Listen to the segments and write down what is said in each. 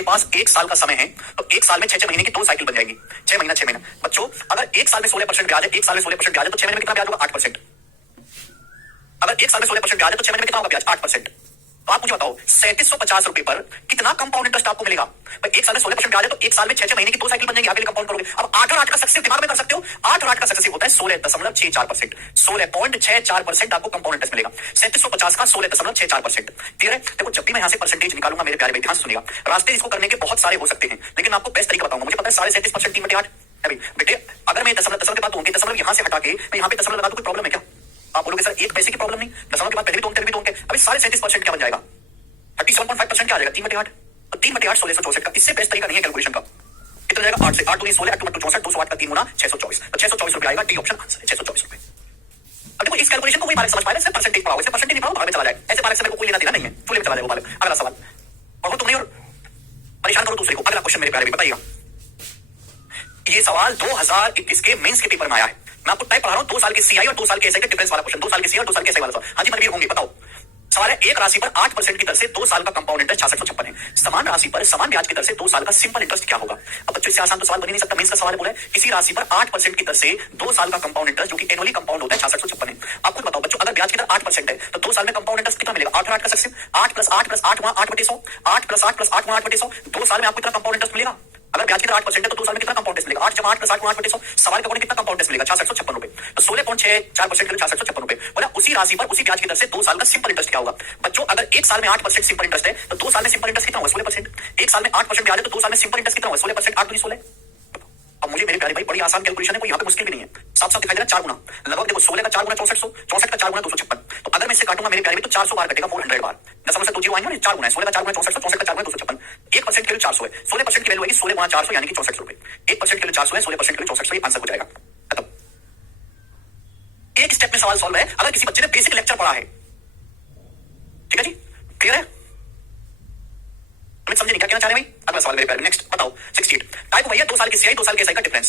आपके पास एक साल का समय है, तो एक साल में 6 महीने की 2 साइकिल बन जाएंगी। 6 महीना बच्चों, अगर एक साल में 16% ब्याज है, एक साल में 16% ब्याज है, तो 6 महीने में कितना ब्याज होगा? 8%। अगर एक साल में 16% ब्याज है तो 6 महीने में कितना होगा ब्याज? 8%। तो आप मुझे बताओ 3750 रुपए पर कितना कंपाउंड इंटरेस्ट आपको मिलेगा? भाई एक साल में 16% ब्याज है, तो एक साल में 6 महीने की 2 साइकिल बन जाएंगी, आगे कंपाउंड करोगे। अब 8 और 8 का सक्सेसिव दिमाग में कर सकते हो, 8 और 8 का सक्सेसिव होता है 16.64%, 16.64% आपको कंपाउंड इंटरेस्ट मिलेगा। 3750 का 16.64%। क्लियर है? देखो जब भी मैं यहां से परसेंटेज निकालूंगा मेरे प्यारे भाई, ध्यान से सुनिएगा, रास्ते इसको करने के बहुत सारे हो सकते हैं, लेकिन आपको बेस्ट तरीका बताऊंगा। मुझे पता है 37.5% 3/8 है भाई। बेटे अगर मैं दशमलव के बाद दूंगी, दशमलव यहां से हटा के मैं यहां पे दशमलव लगा दूं, कोई प्रॉब्लम है क्या? आप बोलोगे सर एक पैसे की प्रॉब्लम नहीं, दशमलव के बाद पहले भी तो होंगे। अभी 37.5% क्या बन जाएगा? 37.5% क्या आ जाएगा? 3/8। तो 3/8 1664 का, इससे बेस्ट तरीका नहीं है कैलकुलेशन का। कितना जाएगा? 8 से 8 दूनी 16, 8 2 64, 208 का 3 गुना 624, तो 624 रुपए आएगा। डी ऑप्शन आंसर है 624 रुपए। अब देखो इस कैलकुलेशन को वही बालक समझ पाएगा, सिर्फ परसेंटेज पढ़ाओ, इससे परसेंटेज नहीं पढ़ाओ, भाग में चला जाए। ऐसे बालक से मेरे को कोई लेना देना नहीं है, फुल में चला जाए वो बालक। अगला सवाल पढ़ो तुम नहीं और परेशान करो दूसरे को। अगला क्वेश्चन मेरे प्यारे भी बताइएगा। ये सवाल 2021 के मेंस के पेपर में आया है। मैं आपको टाइप पढ़ा रहा हूं, 2 साल के सीआई और 2 साल के एसआई का डिफरेंस वाला क्वेश्चन, 2 साल के सीआई और 2 साल के एसआई वाला सवाल। हाँ जी मनवीर होंगे, बताओ। सवाल है एक राशि पर 8% की दर से 2 साल का कंपाउंड इंटरेस्ट 6656 है। समान राशि पर समान ब्याज की दर से 2 साल का सिंपल इंटरेस्ट क्या होगा? अब बच्चों इससे आसान तो सवाल बन ही नहीं सकता। मेंस का सवाल बोला है किसी राशि पर 8% की दर से 2 साल का कंपाउंड इंटरेस्ट जो कि एनुअली कंपाउंड होता है 6656 है। आपको बताओ बच्चों, अगर ब्याज की दर 8% है तो 2 साल में कंपाउंड इंटरेस्ट कितना मिलेगा? 8 और 8 का सक्सेसिव, 8 + 8 + 8 गुणा 8/100, 8 + 8 + 8 गुणा 8/100। 2 साल में आपको कितना कंपाउंड इंटरेस्ट मिलेगा? अगर ब्याज की दर 8% है तो 2 साल में कितना कंपाउंड इंटरेस्ट मिलेगा? 8 + 8 + 8 गुणा 8/100। सवाल का अकॉर्डिंग कितना कंपाउंड इंटरेस्ट मिलेगा? 6656 रुपए। तो 16.64% के लिए 6656 रुपए। बोला उसी राशि पर उसी ब्याज की दर से 2 साल का सिंपल इंटरेस्ट क्या होगा? बच्चों अगर एक साल में 8% सिंपल इंटरेस्ट है तो 2 साल में सिंपल इंटरेस्ट कितना होगा? 16%। एक साल में 8% ब्याज है तो 2 साल में सिंपल इंटरेस्ट कितना होगा? 16%, 8 दूनी 16। अब मुझे मेरे प्यारे भाई बड़ी आसान कैलकुलेशन है, कोई यहाँ पे मुश्किल भी नहीं है, साफ साफ दिखाई दे रहा है। 4 गुना लगभग देखो, 16 का 4 गुना 6400, 64 का 4 गुना 256। तो अगर मैं इसे काटूंगा मेरे प्यारे भाई तो 400 बार कटेगा, 400 बार। दशमलव से 2 जीरो आएंगे, 4 गुना है 16 का 4 गुना 6400, 64 का 4 गुना 256। 1% के लिए 400 है, 16% की वैल्यू आएगी 16 गुना 400 यानी कि 64 रुपए। 1% के लिए 400 है, 16% के लिए 64, ये आंसर हो जाएगा। खत्म। एक स्टेप में सवाल सॉल्व है अगर किसी बच्चे ने बेसिक लेक्चर पढ़ा है। ठीक है जी, क्लियर है? समझे नहीं क्या कहना चाह रहे भाई? अगला सवाल मेरे प्यारे, नेक्स्ट बताओ 68। टाइप भैया 2 साल की सीआई 2 साल के एसआई का डिफरेंस।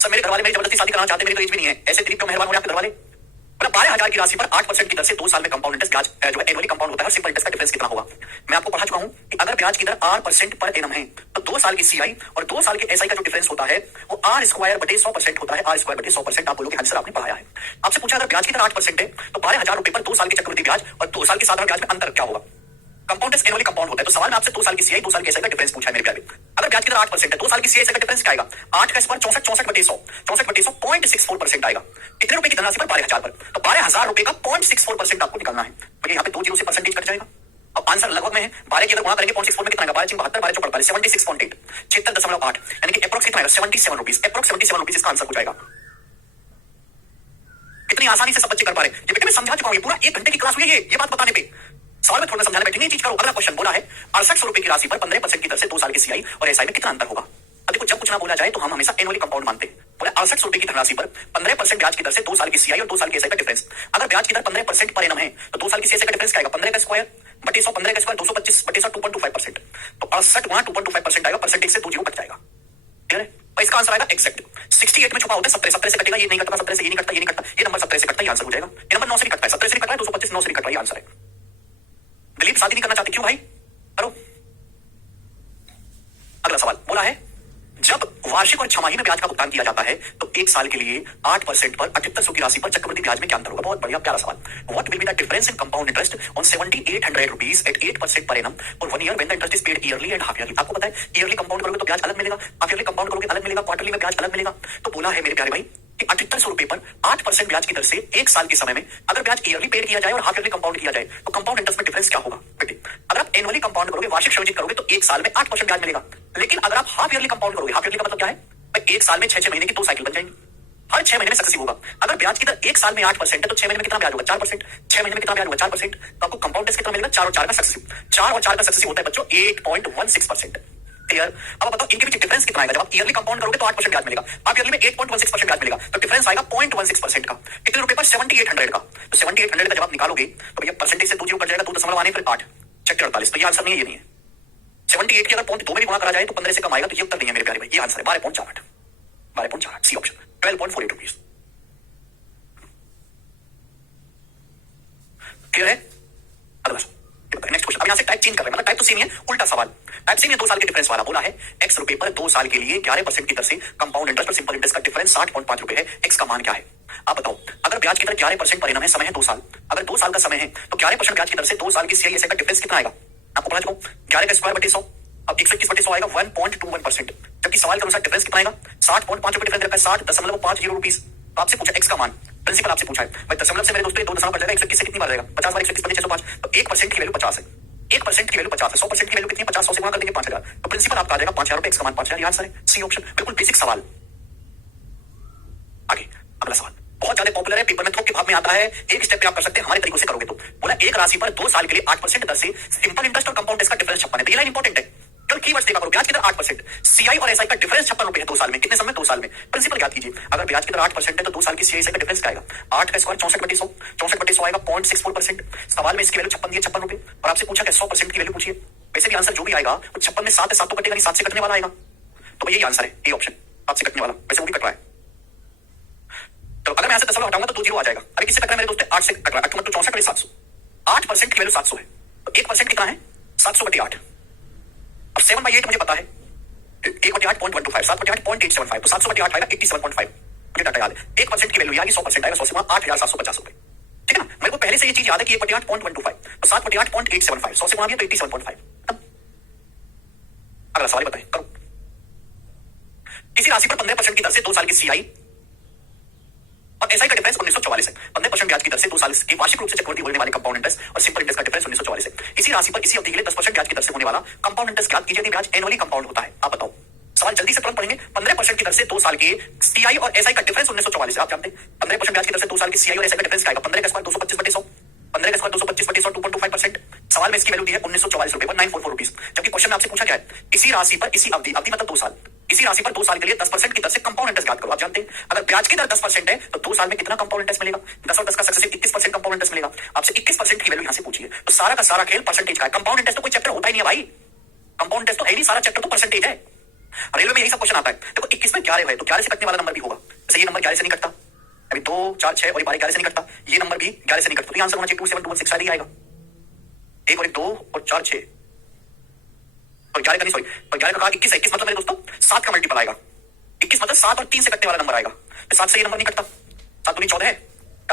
सर मेरे घर वाले मेरी जबरदस्ती शादी कराना चाहते, मेरी तो एज भी नहीं है, ऐसे दिलीप क्यों मेहरबान हो आपके घर वाले? मतलब 12,000 की राशि पर 8% की दर से 2 साल में कंपाउंड इंटरेस्ट ब्याज जो है एनुअली कंपाउंड होता है, सिंपल इंटरेस्ट का डिफरेंस कितना होगा? मैं आपको पढ़ा चुका हूं कि अगर ब्याज की दर 8% पर एनम है तो 2 साल की सीआई और 2 साल के एसआई का जो डिफरेंस होता है वो r² होता है। r² 100% आप बोलोगे सर आपने पढ़ाया है। आपसे पूछा अगर ब्याज की दर 8% है तो 12,000 रुपए पर 2 साल के चक्रवृद्धि ब्याज और 2 साल के साधारण ब्याज में अंतर क्या होगा? कंपाउंड एनुअली कंपाउंड होता है, तो सवाल में आपसे 2 साल की सीआई 2 साल के एसआई का डिफरेंस पूछा है मेरे प्यारे। अगर ब्याज की दर 8% है 2 साल की सीआई का डिफरेंस क्या आएगा? 8 का स्क्वायर 64, 64/100, 64/100 0.64% आएगा। कितने रुपए की धनराशि पर? 12,000 पर। तो 12,000 रुपए का 0.64% आपको निकालना है। तो यहाँ पे 2 जीरो से परसेंटेज कट जाएगा। अब आंसर लगभग में है, 12 की अगर गुणा करेंगे 0.64 में कितना आएगा? 12 72, 12 44, 76.8, 76.8 यानी कि अप्रोक्स कितना आएगा? 77 रुपीज, अप्रोक्स 77 रुपीज इसका आंसर हो जाएगा। कितनी आसानी से सब बच्चे कर पा रहे हैं। ये बेटे मैं समझा चुका हूं, पूरा 1 घंटे की क्लास हुई है ये बात बताने पे। सवाल में थोड़ा समझाने बैठे नहीं चीज करो। अगला क्वेश्चन बोला है 6800 रुपए की राशि पर 15% की दर से 2 साल की सीआई और एसआई में कितना अंतर होगा? अब देखो जब कुछ ना बोला जाए तो हम हमेशा एनुअली कंपाउंड मानते हैं। बोले 6800 रुपए की धनराशि पर 15% ब्याज की दर से 2 साल की सीआई और 2 साल की एसआई का डिफरेंस। अगर ब्याज की दर 15% पर एनम है तो 2 साल की सीआई का डिफरेंस क्या आएगा? 15 का स्क्वायर बटे 100, 15 का स्क्वायर 225/100 2.25%। तो 68 गुणा 2.25% आएगा, परसेंटेज से 2 जीरो कट जाएगा। क्लियर है? और इसका आंसर आएगा एग्जैक्ट 68 में छुपा होता है 17, 17 से कटेगा, ये नहीं कटता, 17 से ये नहीं कटता, ये नहीं कटता, ये नंबर 17 से कटता है, ये आंसर हो जाएगा। ये नंबर 9 से नहीं कटता है, 17 से नहीं कट रहा है, 225 9 से नहीं कट रहा है, ये आंसर है। दिलीप शादी नहीं करना चाहते क्यों भाई? करो। अगला सवाल बोला है जब वार्षिक और छमाही में ब्याज का भुगतान किया जाता है तो 1 साल के लिए 8% पर 7800 की राशि पर चक्रवृद्धि ब्याज में क्या अंतर होगा? बहुत बढ़िया प्यारा सवाल। What will be the difference in compound interest on 7800 rupees at 8% per annum और 1 year when the interest is paid yearly and half yearly? आपको पता है ईयरली कंपाउंड करोगे तो ब्याज अलग मिलेगा, हाफ ईयरली कंपाउंड करोगे अलग मिलेगा, क्वार्टरली में ब्याज अलग मिलेगा। तो बोला है मेरे प्यारे भाई कि 7800 रुपए पर 8% ब्याज की दर से 1 साल के समय में अगर ब्याज ईयरली पेड किया जाए और हाफ ईयरली कंपाउंड किया जाए तो कंपाउंड इंटरेस्ट में डिफरेंस क्या होगा? बेटे अगर आप एनुअली कंपाउंड करोगे, वार्षिक संयोजित करोगे तो 1 साल में 8% ब्याज मिलेगा, लेकिन अगर आप हाफ ईयरली कंपाउंड करोगे, हाफ ईयरली का मतलब क्या है? 1 साल में 6 महीने की 2 साइकिल बन जाएंगी, हर 6 महीने में सक्सेसिव होगा। अगर ब्याज की दर 1 साल में 8% है तो 6 महीने में कितना ब्याज होगा? 4%। 6 महीने में कितना ब्याज होगा? 4%। तो आपको कंपाउंड इंटरेस्ट कितना मिलेगा? 4 और 4 का सक्सेसिव, 4 और 4 का सक्सेसिव होता है बच्चों 8.16%। क्लियर? अब बताओ इनके बीच डिफरेंस कितना आएगा? जब आप ईयरली कंपाउंड करोगे तो 8% ब्याज मिलेगा, आप ईयरली में 8.16% ब्याज मिलेगा, तो डिफरेंस आएगा 0.16% का। कितने रुपए पर? 7800 का। तो 7800 का जब आप निकालोगे तो भैया परसेंटेज से 2 जीरो कट जाएगा, 2 दशमलव आने फिर 8, 48। तो ये आंसर नहीं है, ये नहीं है। 78 की अगर 0.2 में भी गुणा करा जाए तो 15 से कम आएगा, तो ये उत्तर नहीं है मेरे प्यारे भाई, ये आंसर है 12.48, 12.48 सी ऑप्शन, 12.48 रुपीज। क्लियर है? अगला नेक्स्ट क्वेश्चन। अब यहाँ से टाइप चेंज कर रहे हैं, मतलब टाइप तो सेम ही है, उल्टा सवाल। टाइप सेम है, 2 साल के डिफरेंस वाला। बोला है एक्स रुपए पर 2 साल के लिए 11% की दर से कंपाउंड इंटरेस्ट और सिंपल इंटरेस्ट का डिफरेंस 60.5 रुपए है, एक्स का मान क्या है? आप बताओ, अगर ब्याज की दर 11% परिणाम है, समय है 2 साल, अगर 2 साल का समय है तो 11% ब्याज की दर से 2 साल की सीआईएसआई का डिफरेंस कितना आएगा? आपको पता चलो 11 का स्क्वायर बटे 100, अब 121/100 आएगा 1.21%, जबकि सवाल के अनुसार डिफरेंस कितना आएगा? 60.5 रुपए डिफरेंस रखा है, 60.50 रुपीज। तो आपसे पूछा एक्स का मान, प्रिंसिपल आपसे पूछा है भाई, दशमलव से मेरे दोस्तों 2 दशमलव कट जाएगा, 121 से कितनी बार जाएगा? 50 बार 121/605, तो 1% की वैल्यू 50 है, 1% की वैल्यू 50 है, 100% की वैल्यू कितनी है? 50, 100 से गुणा कर देंगे 5000, तो प्रिंसिपल आपका आ जाएगा 5000 रुपए, एक्स का मान 5000, आंसर है सी ऑप्शन, बिल्कुल बेसिक सवाल। आगे अगला सवाल बहुत ज्यादा पॉपुलर है, पेपर में थोक के भाग में आता है, एक स्टेप पे आप कर सकते हैं हमारे तरीकों से करोगे तो। बोला एक राशि पर 2 साल के लिए 8% दर से सिंपल इंटरेस्ट और कंपाउंड इंटरेस्ट का डिफरेंस 56 है, तो ये लाइन इंपॉर्टेंट है, कल कीवर्ड्स देखा करो। ब्याज की दर 8%, सीआई और एसआई का डिफरेंस 56 रुपए है 2 साल में, कितने समय? 2 साल में। प्रिंसिपल याद कीजिए, अगर ब्याज की दर 8% है तो 2 साल की सीआईएसआई का डिफरेंस क्या आएगा? 8 का स्क्वायर 64/100, 64/100 आएगा 0.64%। सवाल में इसकी वैल्यू 56 दी है, 56 रुपए, और आपसे पूछा कि 100% की वैल्यू पूछिए। वैसे भी आंसर जो भी आएगा वो 56 में 7 है, 7 तो कटेगा नहीं, 7 से कटने वाला आएगा, तो यही आंसर है, ये ऑप्शन 7 से कटने वाला, वैसे वो भी कट रहा है। तो अगर मैं यहाँ से दशमलव हटाऊंगा तो 2 जीरो आ जाएगा। अरे किससे कट रहा है मेरे दोस्तों? 8 से कट रहा है, 8 मतलब 64 700, 8% की वैल्यू 700 है, तो 1% कितना है? 700/8। अब 7/8 मुझे पता है, 1/8.125, 7/8 0.875, तो 700/8 आएगा 87.5, मुझे डाटा याद है। 1% की वैल्यू यानी 100% आएगा, 100 से वहां 8750 रुपए, ठीक है ना? मेरे को पहले से ये चीज याद है कि 1/8 0.125, तो 7/8 0.875, 100 से वहां भी तो 87.5। अगला सवाल बताएं, करो। किसी राशि पर 15% की दर से 2 साल की सीआई और एसआई का डिफरेंस 1944 है। 15% ब्याज की दर से 2 साल के वार्षिक रूप से चक्रवृद्धि होने वाले कंपाउंड इंटरेस्ट और सिंपल इंटरेस्ट का डिफरेंस 1944 है। इसी राशि पर इसी अवधि के लिए 10% ब्याज की दर से होने वाला कंपाउंड इंटरेस्ट ज्ञात कीजिए, ब्याज एनुअली कंपाउंड होता है। आप बताओ, सवाल जल्दी से तुरंत पढ़ेंगे। 15% की दर से 2 साल के सीआई और एसआई का डिफरेंस 1944 है, आप जानते हैं। 15% ब्याज की दर से 2 साल की सीआई और एसआई का डिफरेंस क्या आएगा? 15 का स्क्वायर 225/100, 15 का स्क्वायर 225/100, 2.25%। सवाल में इसकी वैल्यू दी है 1944 रुपए, 1944 रुपीज, जबकि क्वेश्चन में आपसे पूछा गया है इसी राशि पर इसी अवधि, अवधि मतलब 2 साल, इसी राशि पर 2 साल के लिए 10% की दर से कंपाउंड इंटरेस्ट ज्ञात करो। आप जानते हैं अगर ब्याज की दर 10% है तो 2 साल में कितना कंपाउंड इंटरेस्ट मिलेगा? 10 और 10 का सक्सेसिव 21% कंपाउंड इंटरेस्ट मिलेगा। आपसे 21% की वैल्यू यहां से पूछिए, तो सारा का सारा खेल परसेंटेज का है। कंपाउंड इंटरेस्ट तो कोई चैप्टर होता ही नहीं है भाई, कंपाउंड इंटरेस्ट तो है नहीं, सारा चैप्टर तो परसेंटेज है। रेलवे में यही सब क्वेश्चन आता है। देखो 21 में 11 है तो 11 से कटने वाला नंबर भी होगा, जैसे ये नंबर 11 से नहीं कटता, अभी 2 4 6 और 12 11 से नहीं कटता, ये नंबर भी 11 से नहीं कटता, तो आंसर होना चाहिए 27216 शायद ही आएगा। 1 और 1 2 और 4 6 और 11 का नहीं, सॉरी, और 11 का कहा 21 है, 21 मतलब मेरे दोस्तों 7 का मल्टीपल आएगा, 21 मतलब 7 और 3 से कटने वाला नंबर आएगा, तो 7 से ये नंबर नहीं कटता, 7 दूनी 14 है,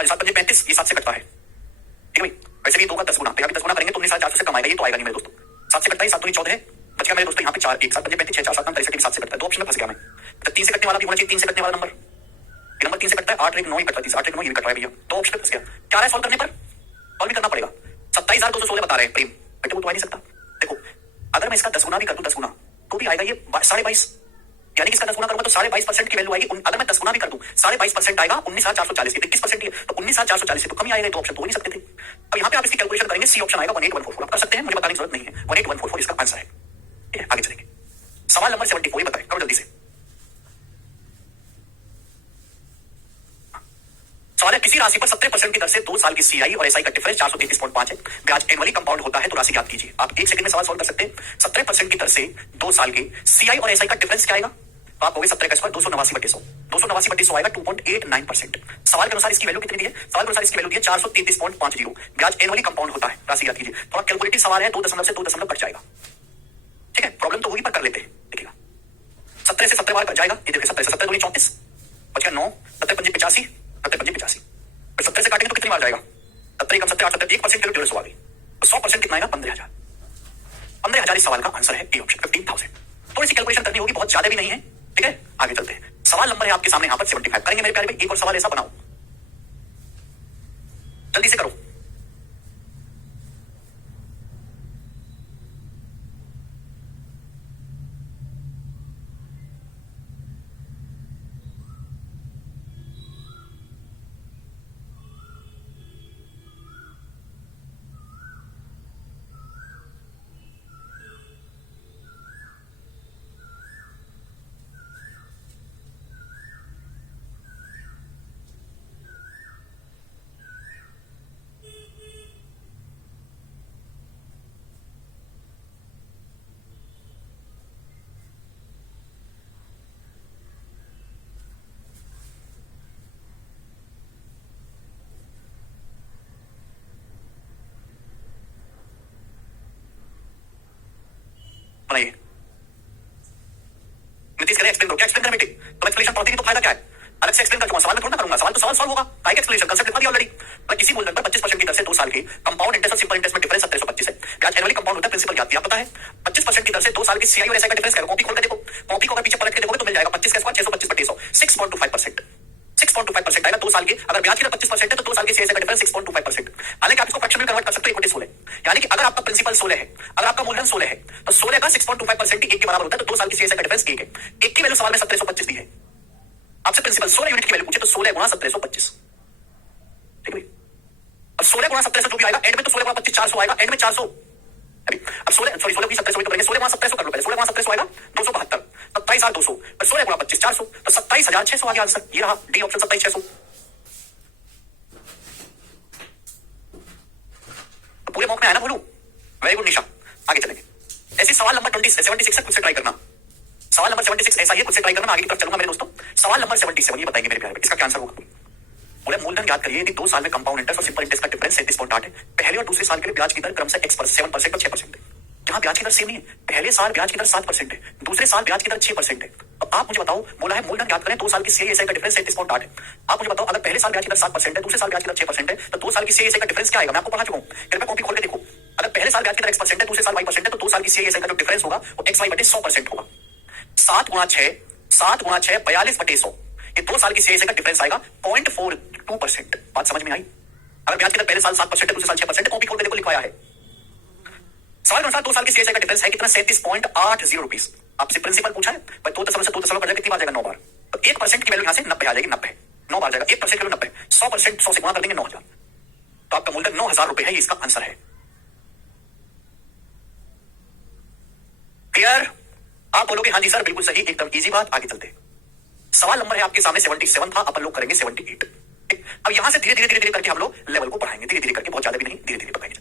7 पंजे 35, ये 7 से कटता है, ठीक है भाई। वैसे भी 2 का 10 गुना, तो यहाँ भी 10 गुना करेंगे तो 19,400 से कम आएगा, ये तो आएगा नहीं मेरे दोस्तों, 7 से कटता है, 7 दूनी 14 है, बच गया मेरे दोस्तों यहाँ पे 4, 1 7 पंजे 35 6 4 7 9 63 7 से कटता है, 2 ऑप्शन में फंस गया मैं। तो 3 से कटने वाला भी होना चाहिए, 3 से कटने वाला नंबर, ये नंबर 3 से कटता है, 8 और 1 9 ही कटता है, 8 1 9 ये भी कट रहा है भैया, 2 ऑप्शन में फंस गया। क्या है सॉल्व करने पर? सॉल्व भी करना पड़ेगा। 27,216 बता रहे हैं प्रेम, बेटे वो तो आ नहीं सकता। देखो अगर मैं इसका 10 गुना भी कर दूं, 10 गुना तो भी आएगा ये 22.5, यानी कि इसका 10 गुना करूंगा तो 22.5% की वैल्यू आएगी। अगर मैं 10 गुना भी कर दूं 22.5% आएगा 19,440 की, 21% ही है तो 19,440 से तो कम ही आएगा, तो ऑप्शन तो हो नहीं सकते थे। अब यहाँ पे आप इसकी कैलकुलेशन करेंगे, सी ऑप्शन आएगा 18144, आप कर सकते हैं, मुझे बताने की जरूरत नहीं है, 18144 इसका आंसर है, ठीक है। आगे चलेंगे, सवाल नंबर 74 ये बताएं, करो जल्दी से। सवाल है किसी राशि पर 17% की दर से 2 साल की सीआई और एसआई का डिफरेंस 433.5 है, ब्याज एनुअली कंपाउंड होता है, तो राशि ज्ञात कीजिए। आप 1 सेकंड में सवाल सॉल्व कर सकते हैं। 17% की दर से 2 साल के सीआई और एसआई का डिफरेंस क्या आएगा? तो आप कहोगे 17 का स्क्वायर 289/100, 289/100 आएगा 2.89%। सवाल के अनुसार इसकी वैल्यू कितनी दी है? सवाल के अनुसार इसकी वैल्यू दी है 433.50, ब्याज एनुअली कंपाउंड होता है, राशि ज्ञात कीजिए। थोड़ा कैलकुलेटिव सवाल है, 2 दशमलव से 2 दशमलव कट जाएगा, ठीक है, प्रॉब्लम तो होगी पर कर लेते हैं, देखिएगा। 17 से 17 बार कट जाएगा, ये देखिए 17 से 17 दूनी 34, बच गया 9, 17 पंजे 85, 17 पंजे 85, 70 से काटेंगे तो कितनी बार जाएगा? 70 कम 70 8 70, 1% के लिए 150 आ गई, तो 100% कितना आएगा? 15,000। 15,000 इस सवाल का आंसर है, ए ऑप्शन 15,000। थोड़ी सी कैलकुलेशन करनी होगी, बहुत ज्यादा भी नहीं है, ठीक है। आगे चलते हैं, सवाल नंबर है आपके सामने यहाँ पर 75 करेंगे मेरे प्यारे भाई। एक और सवाल ऐसा बनाओ, जल्दी से करो। बनाइए। नीतीश कह रहे एक्सप्लेन करो, क्या एक्सप्लेन करें बेटे? तो एक्सप्लेनेशन पढ़ते तो फायदा क्या है? अलग से एक्सप्लेन कर चुका, सवाल में थोड़ा ना करूंगा, सवाल तो सवाल सॉल्व होगा, का एक्सप्लेनेशन कंसेप्ट लिखा दिया ऑलरेडी। पर किसी मूलधन पर 25% की दर से 2 साल के कंपाउंड इंटरेस्ट और सिंपल इंटरेस्ट में डिफरेंस 1725 है। ब्याज एनुअली कंपाउंड होता है, प्रिंसिपल याद पता है। 25% की दर से 2 साल की सीआई और एसआई का डिफरेंस क्या है? कॉपी खोल के देखो, कॉपी को अगर पीछे पलट के देखोगे तो मिल जाएगा 25 का स्क्वायर 625/100 6.25%। 6.25% आएगा 2 साल के। अगर ब्याज की दर 25% है तो 2 साल की सीआई का डिफरेंस 6.25%। हालांकि आप इसको फ्रैक्शन में कन्वर्ट कर सकते हो, इक्विटी 16। यानी कि अगर आपका प्रिंसिपल 16 है, अगर आपका मूलधन 16 है, तो 16 का 6.25% ही 1 के बराबर होता है, तो 2 साल की सीआई का डिफरेंस 1 है। 1 की वैल्यू सवाल में 1725 दी है। आपसे प्रिंसिपल 16 यूनिट की वैल्यू पूछे तो 16 गुणा 1725, ठीक है। अब 16 गुणा 1700 जो भी आएगा एंड में, तो 16 गुणा 25 400 आएगा एंड में 400। अब 16 सॉरी 16 की 1700 करेंगे, 16 गुणा 1700 कर लो पहले, 16 गुणा 1700 आएगा 272, 27200, पर 16 गुणा 25 400, तो 27600 आ गया आंसर। ये रहा डी ऑप्शन 27600। तो पूरे मॉक में आया ना बोलू? वेरी गुड निशा, आगे चलेंगे। ऐसे सवाल नंबर 76 है, खुद से ट्राई करना। सवाल नंबर 76 ऐसा ही है, खुद से ट्राई करना। आगे की तरफ चलूंगा मेरे दोस्तों। सवाल नंबर 77 ये बताएंगे मेरे प्यारे, इसका क्या आंसर होगा? बोले मूलधन याद करिए कि 2 साल में कंपाउंड इंटरेस्ट और सिंपल इंटरेस्ट का डिफरेंस 37.8 है। पहले और दूसरे साल के लिए ब्याज की दर क्रमशः 7% और 6% है। जहां ब्याज की दर सेम नहीं है, पहले साल ब्याज की दर 7% है, दूसरे साल ब्याज की दर 6% है। अब आप मुझे बताओ, बोला है मूलधन याद करें 2 साल की सीआईएसआई का डिफरेंस 37.8 है। आप मुझे बताओ, अगर पहले साल ब्याज की दर 7% है, दूसरे साल ब्याज की दर 6% है, तो 2 साल की सीआईएसआई का डिफरेंस क्या आएगा? मैं आपको पढ़ा चुका हूं, कृपया कॉपी खोल के देखो। अगर पहले साल ब्याज की दर x% है, दूसरे साल y% है, तो 2 साल की सीआईएसआई का जो डिफरेंस होगा वो xy/100% होगा। 7 गुणा 6 42/100। ये 2 साल की सीआईएसआई का डिफरेंस आएगा 0.42%। बात समझ में आई? अगर ब्याज की दर पहले साल 7% है, दूसरे साल 6% है, कॉपी खोल के देखो, लिखवाया है। सवाल के अनुसार 2 साल की सीआईएसआई का डिफरेंस है कितना? 37.80 रुपीस। आपसे प्रिंसिपल पूछा है भाई, 2 दशमलव से 2 दशमलव कर जाएगा, कितनी बार जाएगा? 9 बार। तो 1% की वैल्यू यहां से 90 आ जाएगी, 90 9 बार जाएगा, 1% की वैल्यू 90, 100% 100 से गुणा कर देंगे 9000। तो आपका मूलधन 9000 रुपए है, ये इसका आंसर है। क्लियर? आप बोलोगे हाँ जी सर बिल्कुल सही, एकदम इजी बात। आगे चलते हैं। सवाल नंबर है आपके सामने 77 था, अपन लोग करेंगे 78। अब यहां से धीरे धीरे करके हम लोग लेवल को बढ़ाएंगे, धीरे धीरे करके, बहुत ज्यादा भी नहीं, धीरे धीरे बढ़ाएंगे।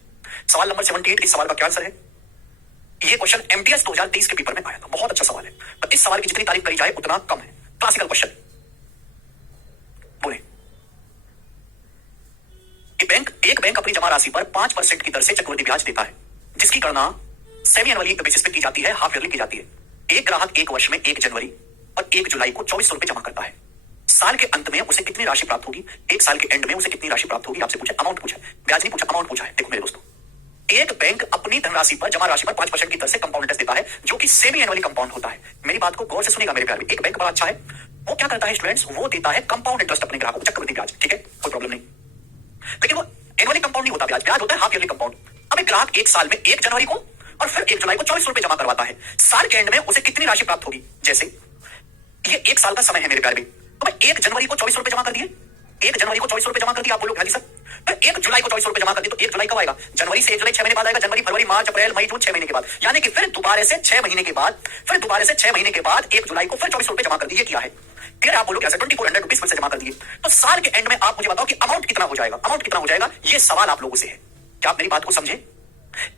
सवाल नंबर 78, इस सवाल का क्या आंसर है? ये क्वेश्चन एमटीएस 2023 के पेपर में आया था, बहुत अच्छा सवाल है। पर इस सवाल की जितनी तारीफ करी जाए उतना कम है। क्लासिकल क्वेश्चन बोले, एक बैंक अपनी जमा राशि पर 5% की दर से चक्रवृद्धि ब्याज देता है, जिसकी गणना सेमी एनुअली बेसिस पे की जाती है, हाफ ईयरली की जाती है। एक ग्राहक 1 वर्ष में 1 जनवरी और 1 जुलाई को 2400 रुपए जमा करता है। साल के अंत में उसे कितनी राशि प्राप्त होगी? 1 साल के एंड में उसे कितनी राशि प्राप्त होगी? आपसे पूछा, अमाउंट पूछा, ब्याज नहीं पूछा, अमाउंट पूछा है। देखो मेरे दोस्तों, एक बैंक अपनी धनराशि पर, जमा राशि पर 5% की दर से कंपाउंड इंटरेस्ट देता है, जो कि सेमी एनुअली कंपाउंड होता है। मेरी बात को गौर से सुनिएगा मेरे प्यारे। एक बैंक बड़ा अच्छा है, वो क्या करता है स्टूडेंट्स? वो देता है कंपाउंड इंटरेस्ट अपने ग्राहकों को, चक्रवृद्धि ब्याज, ठीक है, कोई प्रॉब्लम नहीं। लेकिन वो एनुअली कंपाउंड नहीं होता, ब्याज होता है हाफ ईयरली कंपाउंड। अब एक ग्राहक 1 साल में 1 जनवरी को और फिर 1 जुलाई को 2400 रुपए जमा करवाता है। साल के एंड में उसे कितनी राशि प्राप्त होगी? जैसे ये 1 साल का समय है मेरे प्यारे भाई, तो मैं 1 जनवरी को 2400 रुपए जमा कर दिए, 1 जनवरी को 2400 रुपए जमा कर दिया। आप बोलोगे हाँ जी सर, फिर 1 जुलाई को 2400 रुपए जमा कर दिए, तो 1 जुलाई कब आएगा? जनवरी से 1 जुलाई 6 महीने बाद आएगा। जनवरी, फरवरी, मार्च, अप्रैल, मई, जून 6 महीने के बाद। यानी कि फिर दोबारा से 6 महीने के बाद, फिर दोबारा से 6 महीने के बाद 1 जुलाई को फिर 2400 रुपए जमा कर दिए। किया है, फिर आप बोलोगे 2400 रुपीस फिर से जमा कर दिए। तो साल के एंड में आप मुझे बताओ कि अमाउंट कितना हो जाएगा? अमाउंट कितना हो जाएगा? ये सवाल आप लोगों से है। क्या आप मेरी बात को समझे?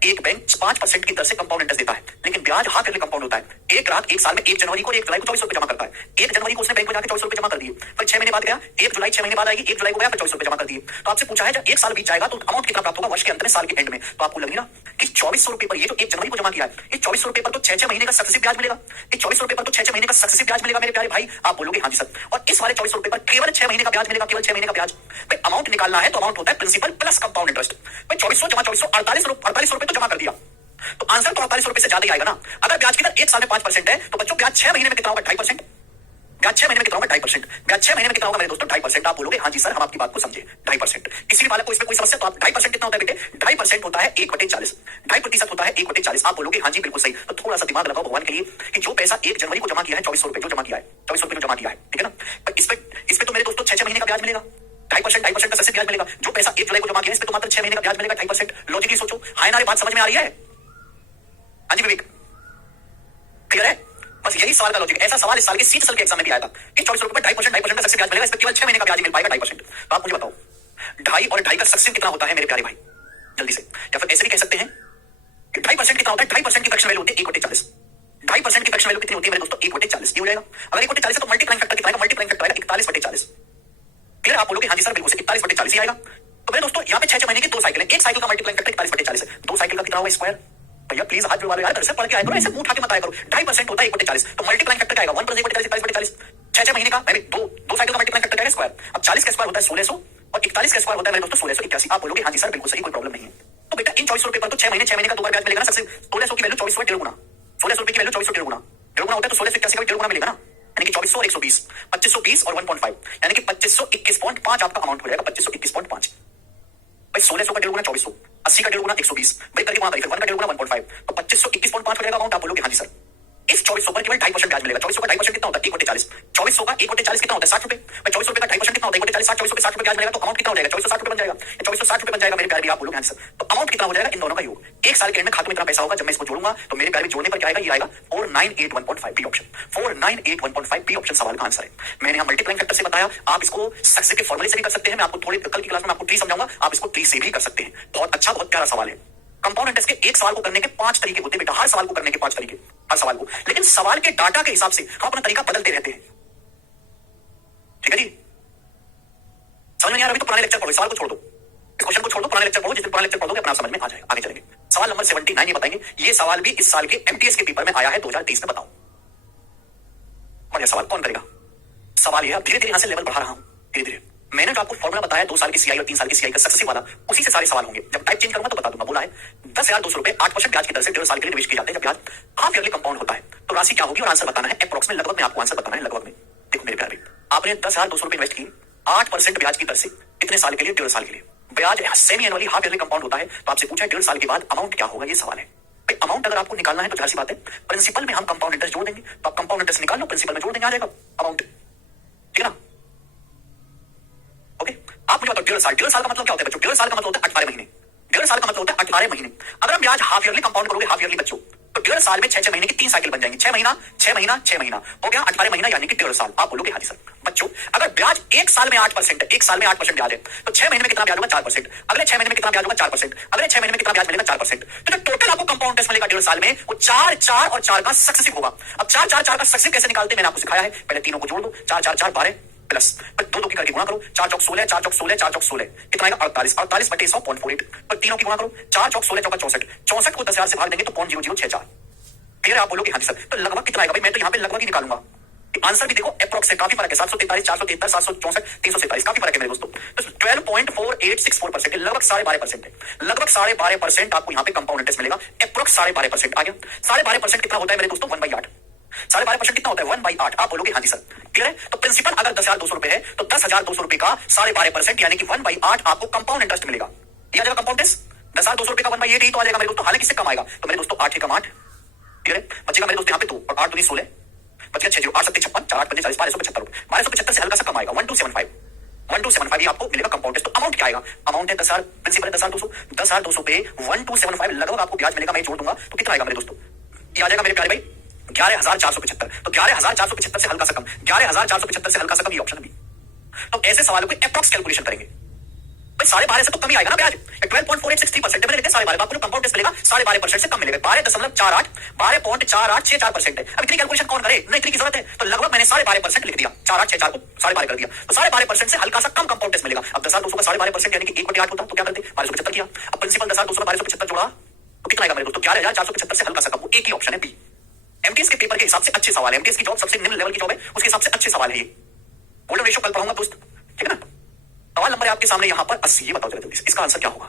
एक बैंक 5% की दर से कंपाउंड इंटरेस्ट देता है, लेकिन ब्याज हाफ ईयरली कंपाउंड होता है। एक ग्राहक 1 साल में 1 जनवरी को 1 जुलाई को 2400 रुपए जमा करता है। 1 जनवरी को उसने बैंक में जाकर 2400 रुपए जमा कर दिए, फिर 6 महीने बाद गया, 1 जुलाई 6 महीने बाद आएगी, 1 जुलाई को गया, फिर 2400 रुपए जमा कर दिए। तो आपसे पूछा है जब 1 साल बीत जाएगा तो अमाउंट कितना प्राप्त होगा वर्ष के अंत में, साल के एंड में? तो आपको लगे ना कि 2400 रुपए पर, ये जो 1 जनवरी को जमा किया है, ये 2400 रुपए पर तो 6 महीने का सक्सेसिव ब्याज मिलेगा। ये 2400 रुपए पर तो 6 महीने का सक्सेसिव ब्याज मिलेगा मेरे प्यारे भाई। आप बोलोगे हाँ जी सर, और इस वाले 2400 रुपए पर केवल 6 महीने का ब्याज मिलेगा, केवल 6 महीने का ब्याज। भाई अमाउंट निकालना है तो अमाउंट होता है प्रिंसिपल प्लस कंपाउंड इंटरेस्ट। भाई 2400 जमा 2400 48 रुपए तो जमा कर दिया, तो आंसर तो 48 रुपए से ज्यादा ही आएगा ना। अगर ब्याज की दर 1 साल में 5% है, तो बच्चों ब्याज 6 महीने में कितना होगा? 2.5%। ब्याज 6 महीने में कितना होगा? 2.5%। ब्याज 6 महीने में कितना होगा मेरे दोस्तों? 2.5%। आप बोलोगे हाँ जी सर, हम आपकी बात को समझे, 2.5%। किसी भी वाले को इसमें कोई समस्या? तो आप 2.5% कितना होता है बेटे? 2.5% होता है 1/40, 2.5% होता है 1/40। आप बोलोगे हाँ जी बिल्कुल सही। तो थोड़ा सा दिमाग लगाओ भगवान के लिए कि जो पैसा 1 जनवरी को जमा किया है, 2400 रुपए जो जमा किया है, 2400 रुपए जो जमा किया है, ठीक है ना, इस पे तो मेरे दोस्तों 6 महीने का ब्याज मिलेगा, 2.5% का सक्सेसिव ब्याज मिलेगा। जो पैसा 1 जुलाई को जमा किया है, इस पे तो मात्र 6 महीने का ब्याज मिलेगा, 2.5%। लॉजिकली सोचो, हाय ना, बात समझ में आ रही है? हाँ जी विवेक, क्लियर है? बस यही सवाल का लॉजिक। ऐसा सवाल इस साल के सीट साल के एग्जाम में भी आया था कि 2400 रुपए 2.5% का सक्सेसिव ब्याज मिलेगा, इस पे केवल 6 महीने का ब्याज मिल पाएगा 2.5%। तो आप मुझे बताओ 2.5 और 2.5 का सक्सेसिव कितना होता है मेरे प्यारे भाई, जल्दी से। या फिर ऐसे भी कह सकते हैं कि 2.5% कितना होता है? 2.5% की फ्रैक्शन वैल्यू होती है 1/40। 2.5% की फ्रैक्शन वैल्यू कितनी होती है मेरे दोस्तों? 1/40। ये हो जाएगा। अगर 1/40 है तो मल्टीप्लाइंग फैक्टर कितना आएगा? मल्टीप्लाइंग फैक्टर आएगा 41/40। क्लियर? आप बोलोगे हाँ जी सर बिल्कुल 41/40 ही आएगा। तो मेरे दोस्तों यहाँ पे 6 महीने की 2 साइकिल है, एक साइकिल का मल्टीप्लाइंग फैक्टर 41/40 है, 2 साइकिल का कितना होगा स्क्वायर? भैया प्लीज हाथ जुड़वा लो यार, घर से पढ़ के आया करो, ऐसे मुंह उठा के मत आया करो। 2.5% होता है 1/40, तो मल्टीप्लाइंग फैक्टर क्या आएगा 1 + 1/40 42/40, 6 महीने का, मैं भी दो साइकिल का मल्टीप्लाइंग फैक्टर क्या है स्क्वायर। अब 40 का स्क्वायर होता है 1600 और 41 का स्क्वायर होता है मेरे दोस्तों 1681। आप बोलोगे हाँ जी सर बिल्कुल सही, कोई प्रॉब्लम नहीं है। तो बेटा इन 2400 रुपए पर तो 6 महीने का 2 बार ब्याज मिलेगा ना सक्सेस। 1600 की वैल्यू 2400 1.5 गुना, 1600 रुपए की वैल्यू 2400 1.5 गुना, 1.5 गुना होता है तो 1681 का 1.5 गुना मिलेगा ना, यानी कि 2400 और 120, 2520 और 1.5, यानी कि 2521.5 आपका अमाउंट हो जाएगा, 2521.5। भाई 1600 का 1.5 गुना 2400, 80 का 1.5 गुना 120, भाई करके वहां करिए, 1 का 1.5 गुना 1.5, तो 2521.5 हो जाएगा अमाउंट। आप बोलोगे हाँ जी सर, इस 2400 पर केवल 2.5% ब्याज मिलेगा। 2400 का 2.5% कितना होता है 1/40, 2400 का 1/40 कितना होता है 60 रुपए। भाई 2400 रुपए का 2.5% कितना होता है 1/40, 60, 2400 पे 60 रुपए ब्याज मिलेगा तो अमाउंट कितना हो जाएगा 2460 रुपए बन जाएगा, 2460 रुपए बन जाएगा मेरे प्यारे भी। आप बोलोगे हाँ जी सर, तो अमाउंट कितना हो जाएगा इन दोनों का योग, एक साल के एंड में खाते में इतना पैसा होगा। जब मैं इसको जोड़ूंगा तो मेरे प्यारे भी जोड़ने पर क्या आएगा, ये आएगा 4981.5 बी ऑप्शन, 4981.5 बी ऑप्शन सवाल का आंसर है। मैंने यहाँ मल्टीप्लाइंग फैक्टर से बताया, आप इसको सक्सेस के फॉर्मूले से भी कर सकते हैं। मैं आपको थोड़ी कल की क्लास में आपको ट्री समझाऊंगा, आप इसको ट्री से भी कर सकते हैं। बहुत अच्छा बहुत प्यारा सवाल है। कंपाउंड इंटरेस्ट के एक सवाल को करने के 5 तरीके होते हैं बेटा, हर सवाल को करने के 5 तरीके, हर सवाल को, लेकिन सवाल के डाटा के हिसाब से हम अपना तरीका बदलते रहते हैं। ठीक है जी, समझ में नहीं आ रहा अभी तो पुराने लेक्चर पढ़ो, सवाल को छोड़ दो, इस क्वेश्चन को छोड़ दो, पुराने लेक्चर पढ़ो, जिस दिन पुराने लेक्चर पढ़ोगे अपना समझ में आ जाएगा। आगे चलेंगे, सवाल नंबर 79 ये बताएंगे, ये सवाल भी इस साल के एमटीएस के पेपर में आया है 2023 में, बताओ बढ़िया सवाल कौन करेगा। सवाल ये धीरे धीरे यहां से लेवल बढ़ा रहा हूं, धीरे धीरे। मैंने जो आपको फॉर्मूला बताया 2 साल की सीआई और 3 साल की सीआई का सक्सेसिव वाला, उसी से सारे सवाल होंगे। जब टाइप चेंज करूंगा तो बता दूंगा। बोला है 10,200 रुपए 8% ब्याज की दर से 1.5 साल के लिए निवेश किए जाते हैं। जब ब्याज हाफ ईयरली कंपाउंड होता है तो राशि क्या होगी और आंसर बताना है अप्रॉक्स में, लगभग में आपको आंसर बताना है, लगभग में। देखो मेरे प्यारे, आपने 10,200 रुपए इन्वेस्ट की 8% ब्याज की दर से कितने साल के लिए 1.5 साल के लिए। ब्याज semi annually half yearly compound होता है, तो आपसे पूछा 1.5 साल के बाद अमाउंट क्या होगा, ये सवाल है। भाई अमाउंट अगर आपको निकालना है तो जाहिर सी बात है प्रिंसिपल में हम कंपाउंड इंटरेस्ट जोड़ देंगे, तो आप कंपाउंड इंटरेस्ट निकाल लो, प्रिंसिपल में जोड़ देंगे, आ जाएगा अमाउंट। ठीक है ना, ओके। आप मुझे बताओ 1.5 साल का मतलब क्या होता है बच्चों, 1.5 साल का मतलब होता है 18 महीने, 1.5 साल का मतलब होता है 18 महीने। अगर हम ब्याज हाफ ईयरली कंपाउंड करोगे, हाफ ईयरली बच्चों, तो 1.5 साल में 6 महीने की 3 साइकिल बन जाएंगी, 6 महीना 6 महीना 6 महीना हो गया 18 महीना, यानी कि 1.5 साल। आप बोलोगे हाँ जी सर। बच्चों अगर ब्याज एक साल में 8% है, एक साल में 8% ब्याज है, तो 6 महीने में कितना ब्याज होगा 4%, अगले 6 महीने में कितना ब्याज होगा 4%, अगले 6 महीने में कितना ब्याज मिलेगा 4%। तो जो टोटल आपको कंपाउंड इंटरेस्ट मिलेगा 1.5 साल में, वो 4 4 और 4 का सक्सेसिव होगा। अब 4 4 4 का सक्सेसिव कैसे निकालते हैं मैंने आपको सिखाया है, पहले तीनों को जोड़ दो, 4 4 4 12 प्लस 2 की करके गुणा करो, 4 चौक 16, 4 चौक 16, 4 चौक 16 कितना आएगा 48, 48 बटे 100.48 पर तीनों की गुणा करो, 4 चौक 16 चौका 64, 64 को 10,000 से भाग देंगे तो 0.0064। फिर आप बोलोगे हाँ जी सर, तो लगभग कितना आएगा भाई, मैं तो यहाँ पे लगभग ही निकालूंगा। आंसर भी देखो अप्रॉक्स से काफी फर्क है, 743, 473, 764, 347, काफी फर्क है मेरे दोस्तों। तो 12.4864% लगभग 12.5% है, लगभग 12.5% आपको यहाँ पे कंपाउंड इंटरेस्ट मिलेगा, अप्रॉक्स 12.5% आ गया। 12.5% कितना होता है मेरे दोस्तों 1/8, 12.5% कितना होता है 1/8। आप बोलोगे हाँ जी सर, क्लियर है। तो प्रिंसिपल अगर 10,200 रुपए है तो 10,200 रुपए का 12.5% यानी कि 1/8 आपको कंपाउंड इंटरेस्ट मिलेगा। ये आ जाएगा कंपाउंड इंटरेस्ट 10,200 रुपए का 1/8 ही तो आ जाएगा मेरे दोस्तों, हालांकि इससे कम आएगा। तो मेरे दोस्तों 8 ही कम 8, क्लियर है। बचेगा मेरे दोस्तों यहाँ पे 2 और 8 दूनी 16, बचेगा 6 8 7 56, 4 8 5 40, 1275 1275 से हल्का सा कम आएगा 1275 ही आपको मिलेगा कंपाउंड इंटरेस्ट। तो अमाउंट क्या आएगा, अमाउंट है 10,000, प्रिंसिपल है 10,200 पे 1275 लगभग आपको ब्याज मिलेगा। मैं जोड़ दूंगा तो कितना आएगा मेरे दोस्तों, ये आ जाएगा मेरे प्यारे भाई 11,475। तो 11,475 से हल्का सा कम, 11,475 से हल्का सा कम, ये ऑप्शन भी। तो ऐसे सवालों की अप्रॉक्स कैलकुलेशन करेंगे भाई, 12.5 से तो कम ही आएगा ना ब्याज, 12.4863% मैंने लिखा 12.5 आपको जो कंपाउंड इंटरेस्ट मिलेगा 12.5% से कम मिलेगा, 12.48 12.4864% है। अब इतनी कैलकुलेशन कौन करे, नहीं इतनी की जरूरत है, तो लगभग मैंने 12.5% लिख दिया, 4864 को 12.5 कर दिया, तो 12.5% से हल्का सा कम कंपाउंड इंटरेस्ट मिलेगा। अब 10,200 का 12.5% यानी कि 1/8 होता तो क्या करते 1275 किया। अब प्रिंसिपल 10,200 का 1275 जोड़ा तो कितना आएगा मेरे दोस्तों 11,475 से हल्का सा कम, वो एक ही ऑप्शन है बी। एमटीएस के पेपर के हिसाब से अच्छे सवाल है, एमटीएस की जॉब सबसे निम्न लेवल की जॉब है, उसके हिसाब से अच्छे सवाल है ये। गोल्डन रेशियो कल पढ़ाऊंगा दोस्त, ठीक है ना। सवाल नंबर है आपके सामने यहां पर 80, ये बताओ जल्दी इसका आंसर क्या होगा।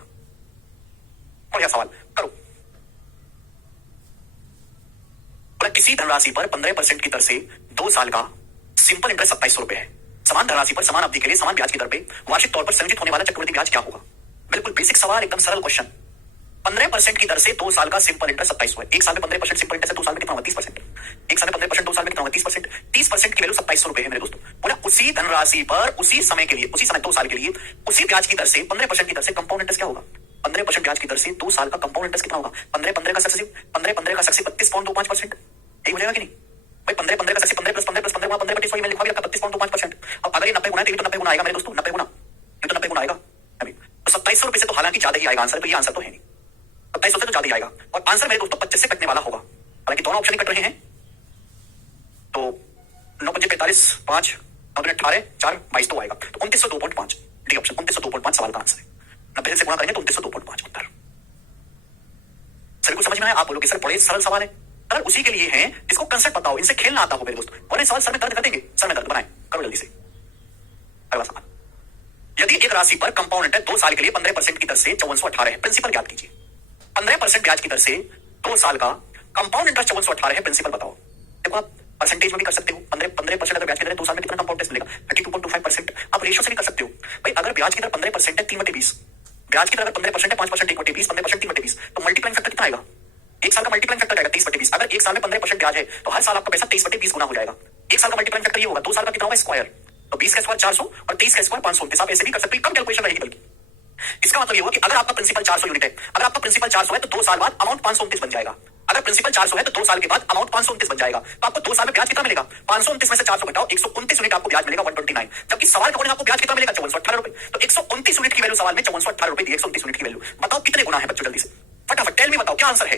बढ़िया सवाल करो। किसी धनराशि पर 15% की दर से 2 साल का सिंपल इंटरेस्ट 2700 रुपए है, समान धनराशि पर समान अवधि के लिए समान ब्याज की दर पे वार्षिक तौर पर संचित होने वाला चक्रवृद्धि ब्याज क्या होगा। बिल्कुल बेसिक सवाल, एकदम सरल क्वेश्चन। 15% की दर से 2 साल का सिंपल इंटरेस्ट 2700 है, एक साल में 15% सिंपल इंटरेस्ट है, 2 साल में कितना होगा 30%, एक साल में 15%, 2 साल में कितना होगा 30%, 30% की वैल्यू 2700 रुपए है मेरे दोस्तों। बोला उसी धनराशि पर उसी समय के लिए, उसी समय 2 साल के लिए उसी ब्याज की दर से 15% की दर से कंपाउंड इंटरेस्ट क्या होगा। 15% ब्याज की दर से 2 साल का कंपाउंड इंटरेस्ट कितना होगा, 15 का सक्सेसिव 15 का सक्सेसिव 32.25%, यही हो जाएगा कि नहीं भाई। 15 का सक्सेसिव 15 + 15 + 15 15 बटे 100 में लिखा भी रखा 32.25%। अब अगर ये 90 गुना है तो 90 गुना आएगा मेरे दोस्तों, 90 गुना, ये तो 90 गुना आएगा अभी। तो 2700 रुपए से तो हालांकि ज्यादा ही आएगा आंसर, तो ये आंसर तो है नहीं, 2700 से तो ज्यादा ही आएगा। और आंसर मेरे दोस्तों 25 से कटने वाला होगा, हालांकि दोनों ऑप्शन ही कट रहे हैं। तो 9 5 45 5 9 18 4 22 तो आएगा, तो 2902.5 डी ऑप्शन 2902.5 सवाल का आंसर है। 90 से गुणा करेंगे तो 2902.5 उत्तर। सभी को समझ में आया? आप बोलोगे सर बड़े सरल सवाल है। सरल उसी के लिए है जिसको कंसेप्ट पता हो, इनसे खेलना आता हो मेरे दोस्त। वरना सवाल सर में दर्द कर देंगे, सर में दर्द बनाए। करो जल्दी से अगला सवाल। यदि एक राशि पर कंपाउंड इंटरेस्ट 2 साल के लिए 15% की दर से 5418 है, प्रिंसिपल ज्ञात कीजिए। 15% ब्याज की दर से 2 साल का कंपाउंड इंटरेस्ट 5418 है, प्रिंसिपल बताओ। देखो आप परसेंटेज में भी कर सकते हो। 15% अगर ब्याज की दर है 2 साल में कितना कंपाउंड इंटरेस्ट मिलेगा? 32.25%। आप रेशियो से भी कर सकते हो भाई। अगर ब्याज की दर 15% है 3/20, ब्याज की दर अगर 15% है 5% 1/20, 15% 3/20, तो मल्टीप्लाइंग फैक्टर कितना आएगा? एक साल का मल्टीप्लाइंग फैक्टर आएगा 23/20। अगर एक साल में 15% ब्याज है तो हर साल आपका पैसा 23/20 गुना हो जाएगा। एक साल का मल्टीप्लाइंग फैक्टर ये होगा। 2 साल का कितना होगा? स्क्वायर, तो 20 का स्क्वायर 400 और 23 का स्क्वायर 529। आप ऐसे भी कर सकते हो, कम कैलकुलेशन रहेगी बल्कि। इसका मतलब ये हुआ कि अगर आपका प्रिंसिपल 400 यूनिट है, अगर आपका प्रिंसिपल 400 है तो 2 साल बाद अमाउंट 529 बन जाएगा। अगर प्रिंसिपल 400 है तो 2 साल के बाद अमाउंट 529 बन जाएगा। तो आपको 2 साल में ब्याज कितना मिलेगा? 529 में से 400 घटाओ, 129 यूनिट आपको ब्याज मिलेगा 129। जबकि सवाल के अकॉर्डिंग आपको ब्याज कितना मिलेगा? 5418 रुपए। तो 129 यूनिट की वैल्यू सवाल में 5418 रुपए दी। 129 यूनिट की वैल्यू बताओ कितने गुना है बच्चों? जल्दी से फटाफट टेल मी, बताओ क्या आंसर है?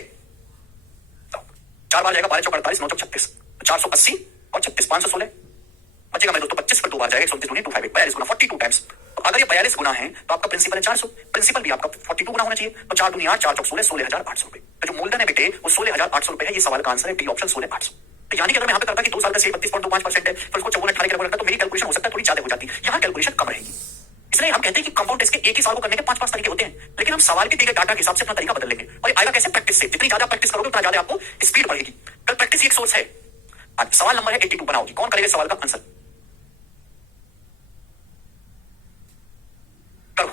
4 बार जाएगा 12 चौक 48, 9 चौक 36, 480 और 36 516 बचेगा मेरे दोस्तों 25 पर 2 बार जाएगा 129 दूनी 258, 42 गुना 42 टाइम्स। तो अगर ये 42 गुना है तो आपका प्रिंसिपल है 400, प्रिंसिपल भी आपका 42 गुना होना चाहिए। तो 4 दूनी 8, 4 चौक 16, 16,800 रुपए। तो जो मूलधन है बेटे वो 16,800 रुपए है। ये सवाल का आंसर है डी ऑप्शन 16,800। तो यानी कि अगर मैं यहाँ पे करता कि 2 साल का 32.25% है फिर उसको 5418 के बराबर रखता तो मेरी कैलकुलेशन हो सकता है थोड़ी ज्यादा हो जाती। यहाँ कैलकुलेशन कम रहेगी। इसलिए हम कहते हैं कि कंपाउंड टेस्ट के एक ही सवाल को करने के 5-5 तरीके होते हैं, लेकिन हम सवाल के दिए गए डाटा के हिसाब से अपना तरीका बदल लेंगे। और आएगा कैसे? प्रैक्टिस से। जितनी ज्यादा प्रैक्टिस करोगे उतना ज्यादा आपको स्पीड बढ़ेगी। कल प्रैक्टिस एक सोर्स है। आज सवाल नंबर है 82 बनाओगी। कौन करेगा सवाल का आंसर? करो।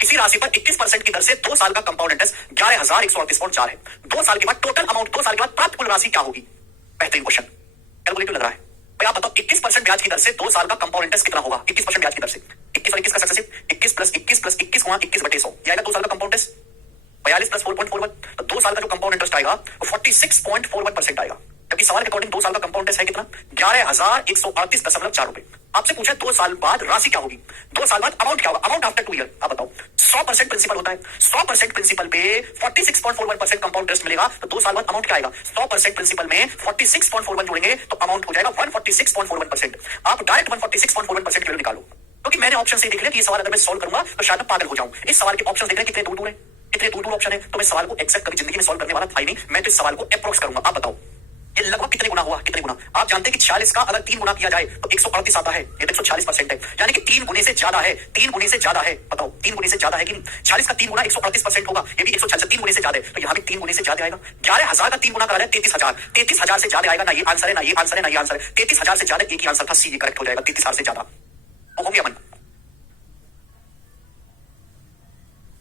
किसी राशि पर 21% की दर से 2 साल का कंपाउंड इंटरेस्ट 11,138.4 है। 2 साल के बाद टोटल अमाउंट 2 साल के बाद प्राप्त कुल राशि क्या होगी? बेहतरीन क्वेश्चन, कैलकुलेटिव लग रहा है भाई। आप बताओ 21% ब्याज की दर से 2 साल का कंपाउंड इंटरेस्ट कितना होगा? 21% ब्याज की दर से 21 और 21 का सक्सेसिव 21 प्लस 21 प्लस 21 गुणा 21/100 ये आएगा 2 साल का कंपाउंड इंटरेस्ट 42 प्लस 4.41। तो 2 साल का जो कंपाउंड इंटरेस्ट आएगा वो 46.41% आएगा। जबकि सवाल के अकॉर्डिंग 2 साल का कंपाउंड इंटरेस्ट है कितना? 11,138.4 रुपए। आपसे पूछा 2 साल बाद राशि क्या होगी? 2 साल बाद अमाउंट क्या होगा? Amount after 2 year. आप बताओ 100% प्रिंसिपल होता है। 100% प्रिंसिपल पे 46.41% कंपाउंड इंटरेस्ट मिलेगा। तो 2 साल बाद अमाउंट क्या आएगा? 100% प्रिंसिपल में 46.41 जोड़ेंगे तो अमाउंट हो जाएगा 146.41%। आप डायरेक्ट 146.41% की वैल्यू निकालो। क्योंकि मैंने ऑप्शन से देख लिया कि ये सवाल अगर मैं सॉल्व करूंगा तो शायद मैं पागल हो जाऊं। इस सवाल के ऑप्शन देख रहे कितने दूर दूर है, कितने दूर दूर ऑप्शन है। तो मैं सवाल को एक्सैक्ट कभी जिंदगी में सॉल्व करने वाला था ही नहीं। मैं तो इस सवाल को अप्रोक्स करूंगा। आप बताओ ये लगभग कितने गुना हुआ? कितने गुना? आप जानते हैं कि 46 का अगर 3 गुना किया जाए तो 138 आता है। ये तो 146% है, यानी कि 3 गुने से ज्यादा है। 3 गुने से ज्यादा है। बताओ 3 गुने से ज्यादा है कि नहीं? 40 का 3 गुना 138% होगा। ये भी 146 3 गुने से ज्यादा है। तो यहाँ भी 3 गुने से ज्यादा आएगा। 11,000 का 3 गुना करा जाए 33,000। 33,000 से ज्यादा आएगा ना। ये आंसर है ना, ये आंसर है ना, ये आंसर है। 33,000 से ज्यादा एक ही आंसर था, सी करेक्ट हो जाएगा। 33,000 से ज्यादा हो गया मन।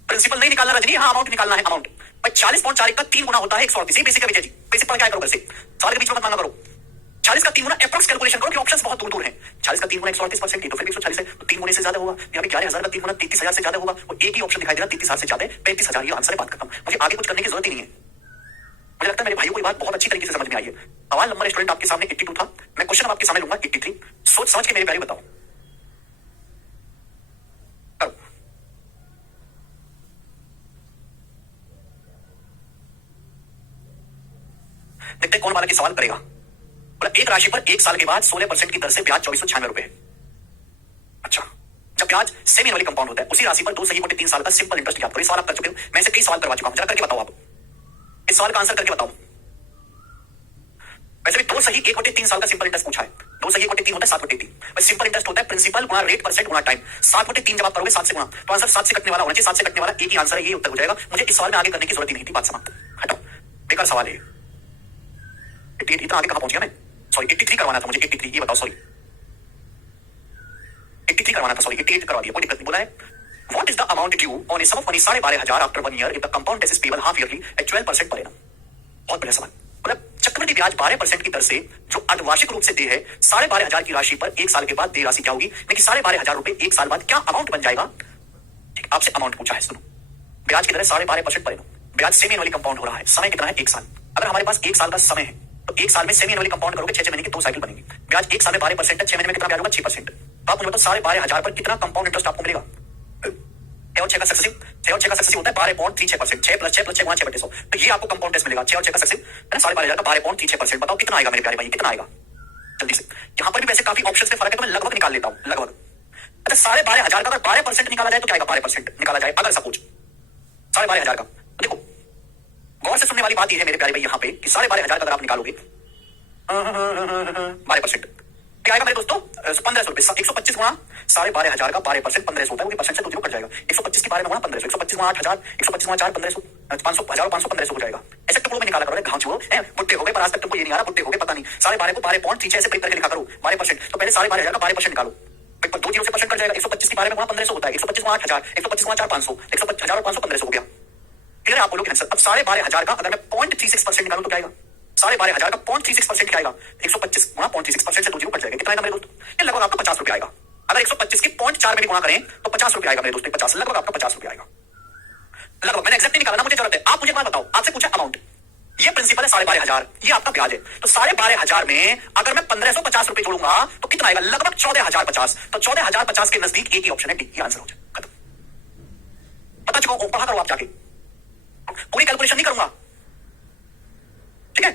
प्रिंसिपल नहीं निकालना रजनी, हाँ अमाउंट निकालना है। अमाउंट 40.4 का 3 गुना होता है 138। बेसिक है विजय जी, बेसिक पढ़ के आया करो घर से। सवाल के बीच में मत मांगा करो। 40 का 3 गुना अप्रॉक्स कैलकुलेशन करो कि ऑप्शंस बहुत दूर दूर हैं। 40 का 3 गुना 138% की तो फिर 140 है, तो 3 गुने से ज्यादा होगा। यहाँ पे 11,000 का 3 गुना 33,000 से ज्यादा होगा। वो एक ही ऑप्शन दिखाई दे रहा है 33,000 से ज्यादा 35,000। ये आंसर है, बात खत्म। मुझे आगे कुछ करने की जरूरत ही नहीं है। मुझे लगता है मेरे भाइयों को ये बात बहुत अच्छी तरीके से समझ में आई है। सवाल नंबर स्टूडेंट आपके सामने 82 था। मैं क्वेश्चन आपके सामने लूंगा 83। सोच समझ के मेरे प्यारे बताओ। देखते कौन वाला की सवाल करेगा। एक राशि पर 1 साल के बाद 16% की दर से ब्याज 2496 रुपए है। अच्छा, जब ब्याज सेमी एनुअली कंपाउंड होता है उसी राशि पर 2 सही मोटे 3 साल का सिंपल इंटरेस्ट याद करो। इस सवाल आप कर चुके हो, मैं से कई सवाल करवा चुका हूं। जरा करके बताओ आप इस सवाल का आंसर करके बताओ। वैसे भी 2 सही 1 मोटे 3 साल का सिंपल इंटरेस्ट पूछा है। 2 सही 1 मोटे 3 होता है 7 मोटे 3। सिंपल इंटरेस्ट होता है प्रिंसिपल गुणा रेट परसेंट गुणा टाइम। 7 मोटे 3 जब आप करोगे 7 से गुणा तो आंसर 7 से कटने वाला होना चाहिए। 7 से कटने वाला एक ही आंसर है, ये उत्तर हो जाएगा। मुझे इस सवाल में आगे करने की जरूरत ही नहीं थी। बात समाप्त, हटाओ, बेकार सवाल है। 88 इतना आगे कहां पहुंच गया मैं? सॉरी 83 करवाना था मुझे। 83 ये बताओ, सॉरी 83 करवाना था, सॉरी 88 करवा दिया, कोई दिक्कत नहीं। बोला है what is the amount due on a sum of money 12,500 after 1 year if the compound interest is payable half yearly at 12% per annum. बहुत बढ़िया सवाल। मतलब चक्रवृद्धि ब्याज 12% की दर से जो अर्धवार्षिक रूप से दे है 12,500 की राशि पर 1 साल के बाद दे राशि क्या होगी? लेकिन 12,500 रुपए 1 साल बाद क्या अमाउंट बन जाएगा? ठीक, आपसे अमाउंट पूछा है, सुनो। ब्याज की दर 12.5% पर एनम। ब्याज सेमी एनुअली कंपाउंड हो रहा है। समय कितना है? 1 साल। अगर हमारे पास 1 साल का समय है तो 1 साल में सेमी एनुअली कंपाउंड करोगे 6 महीने की 2 साइकिल बनेगी। ब्याज 1 साल में 12% है, 6 महीने में कितना ब्याज होगा? 6%। तो आप मुझे बताओ 12,500 पर कितना कंपाउंड इंटरेस्ट आपको मिलेगा? 6 और 6 का सक्सेसिव, 6 और 6 का सक्सेसिव होता है 12.36%। 6 प्लस 6 प्लस 6 गुणा 6/100। तो ये आपको कंपाउंड इंटरेस्ट मिलेगा। 6 और 6 का सक्सेसिव है ना, 12,500 का 12.36%। बताओ कितना आएगा मेरे प्यारे भाई, कितना आएगा जल्दी से? यहाँ पर भी वैसे काफी ऑप्शंस में फर्क है तो मैं लगभग निकाल लेता हूँ, लगभग। अच्छा 12,500 का अगर 12% निकाला जाए तो क्या आएगा? 12% निकाला जाए अगर सपोज 12,500 का, देखो गौर से सुनने वाली बात यह है मेरे प्यारे भाई यहाँ पे कि 12,500 अगर आप निकालोगे 12%, क्या आएगा मेरे दोस्तों? 1500 रुपए। 125 गुणा 12,500 का 12% 1500 होता है, वो परसेंट से 2 कट जाएगा। 125 की 12 में गुणा 1500, 125 गुणा 8,000, 125 गुणा 4 1500, 500 1000 500 1500 हो जाएगा। ऐसे टुकड़ों में निकाला करो, घाव छोड़ो, बुट्टे हो गए, पर आज तक तुमको ये नहीं आ रहा, बुट्टे हो गए, पता नहीं। 12,500 को 12.36 से प्रिंट करके लिखा करो 12%। तो पहले 12,500 का 12% निकालो, पर 2 जीरो से परसेंट कट जाएगा। 125 की 12 में गुणा 1500 होता है, 125 गुणा 8,000, 125 गुणा 4 500, 125,000 और 500 1500 हो गया। क्लियर है आप बोलोगे आंसर? अब 12,500 का अगर मैं 0.36% निकालूं तो क्या आएगा? 12,500 का 0.36% क्या आएगा? 125 गुणा 0.36% से 2 जीरो कट जाएगा। कितना आएगा मेरे दोस्त? ये लगभग आपका 50 रुपया आएगा। अगर 125 की 0.4 में भी गुणा करें तो 50 रुपया आएगा मेरे दोस्त। 50 लगभग आपका 50 रुपया आएगा। लगभग मैंने एग्जैक्ट नहीं निकाला ना, मुझे जरूरत है। आप मुझे बात बताओ, आपसे पूछा अमाउंट, ये प्रिंसिपल है 12,500, ये आपका ब्याज है। तो 12,500 में अगर मैं 1550 रुपए जोड़ूंगा तो कितना आएगा? लगभग 14,050। तो 14,050 के नजदीक एक ही ऑप्शन है डी, ये आंसर हो जाए। खत्म, पता चुका? पढ़ा करो आप जाके, पूरी कैलकुलेशन नहीं करूंगा, ठीक है?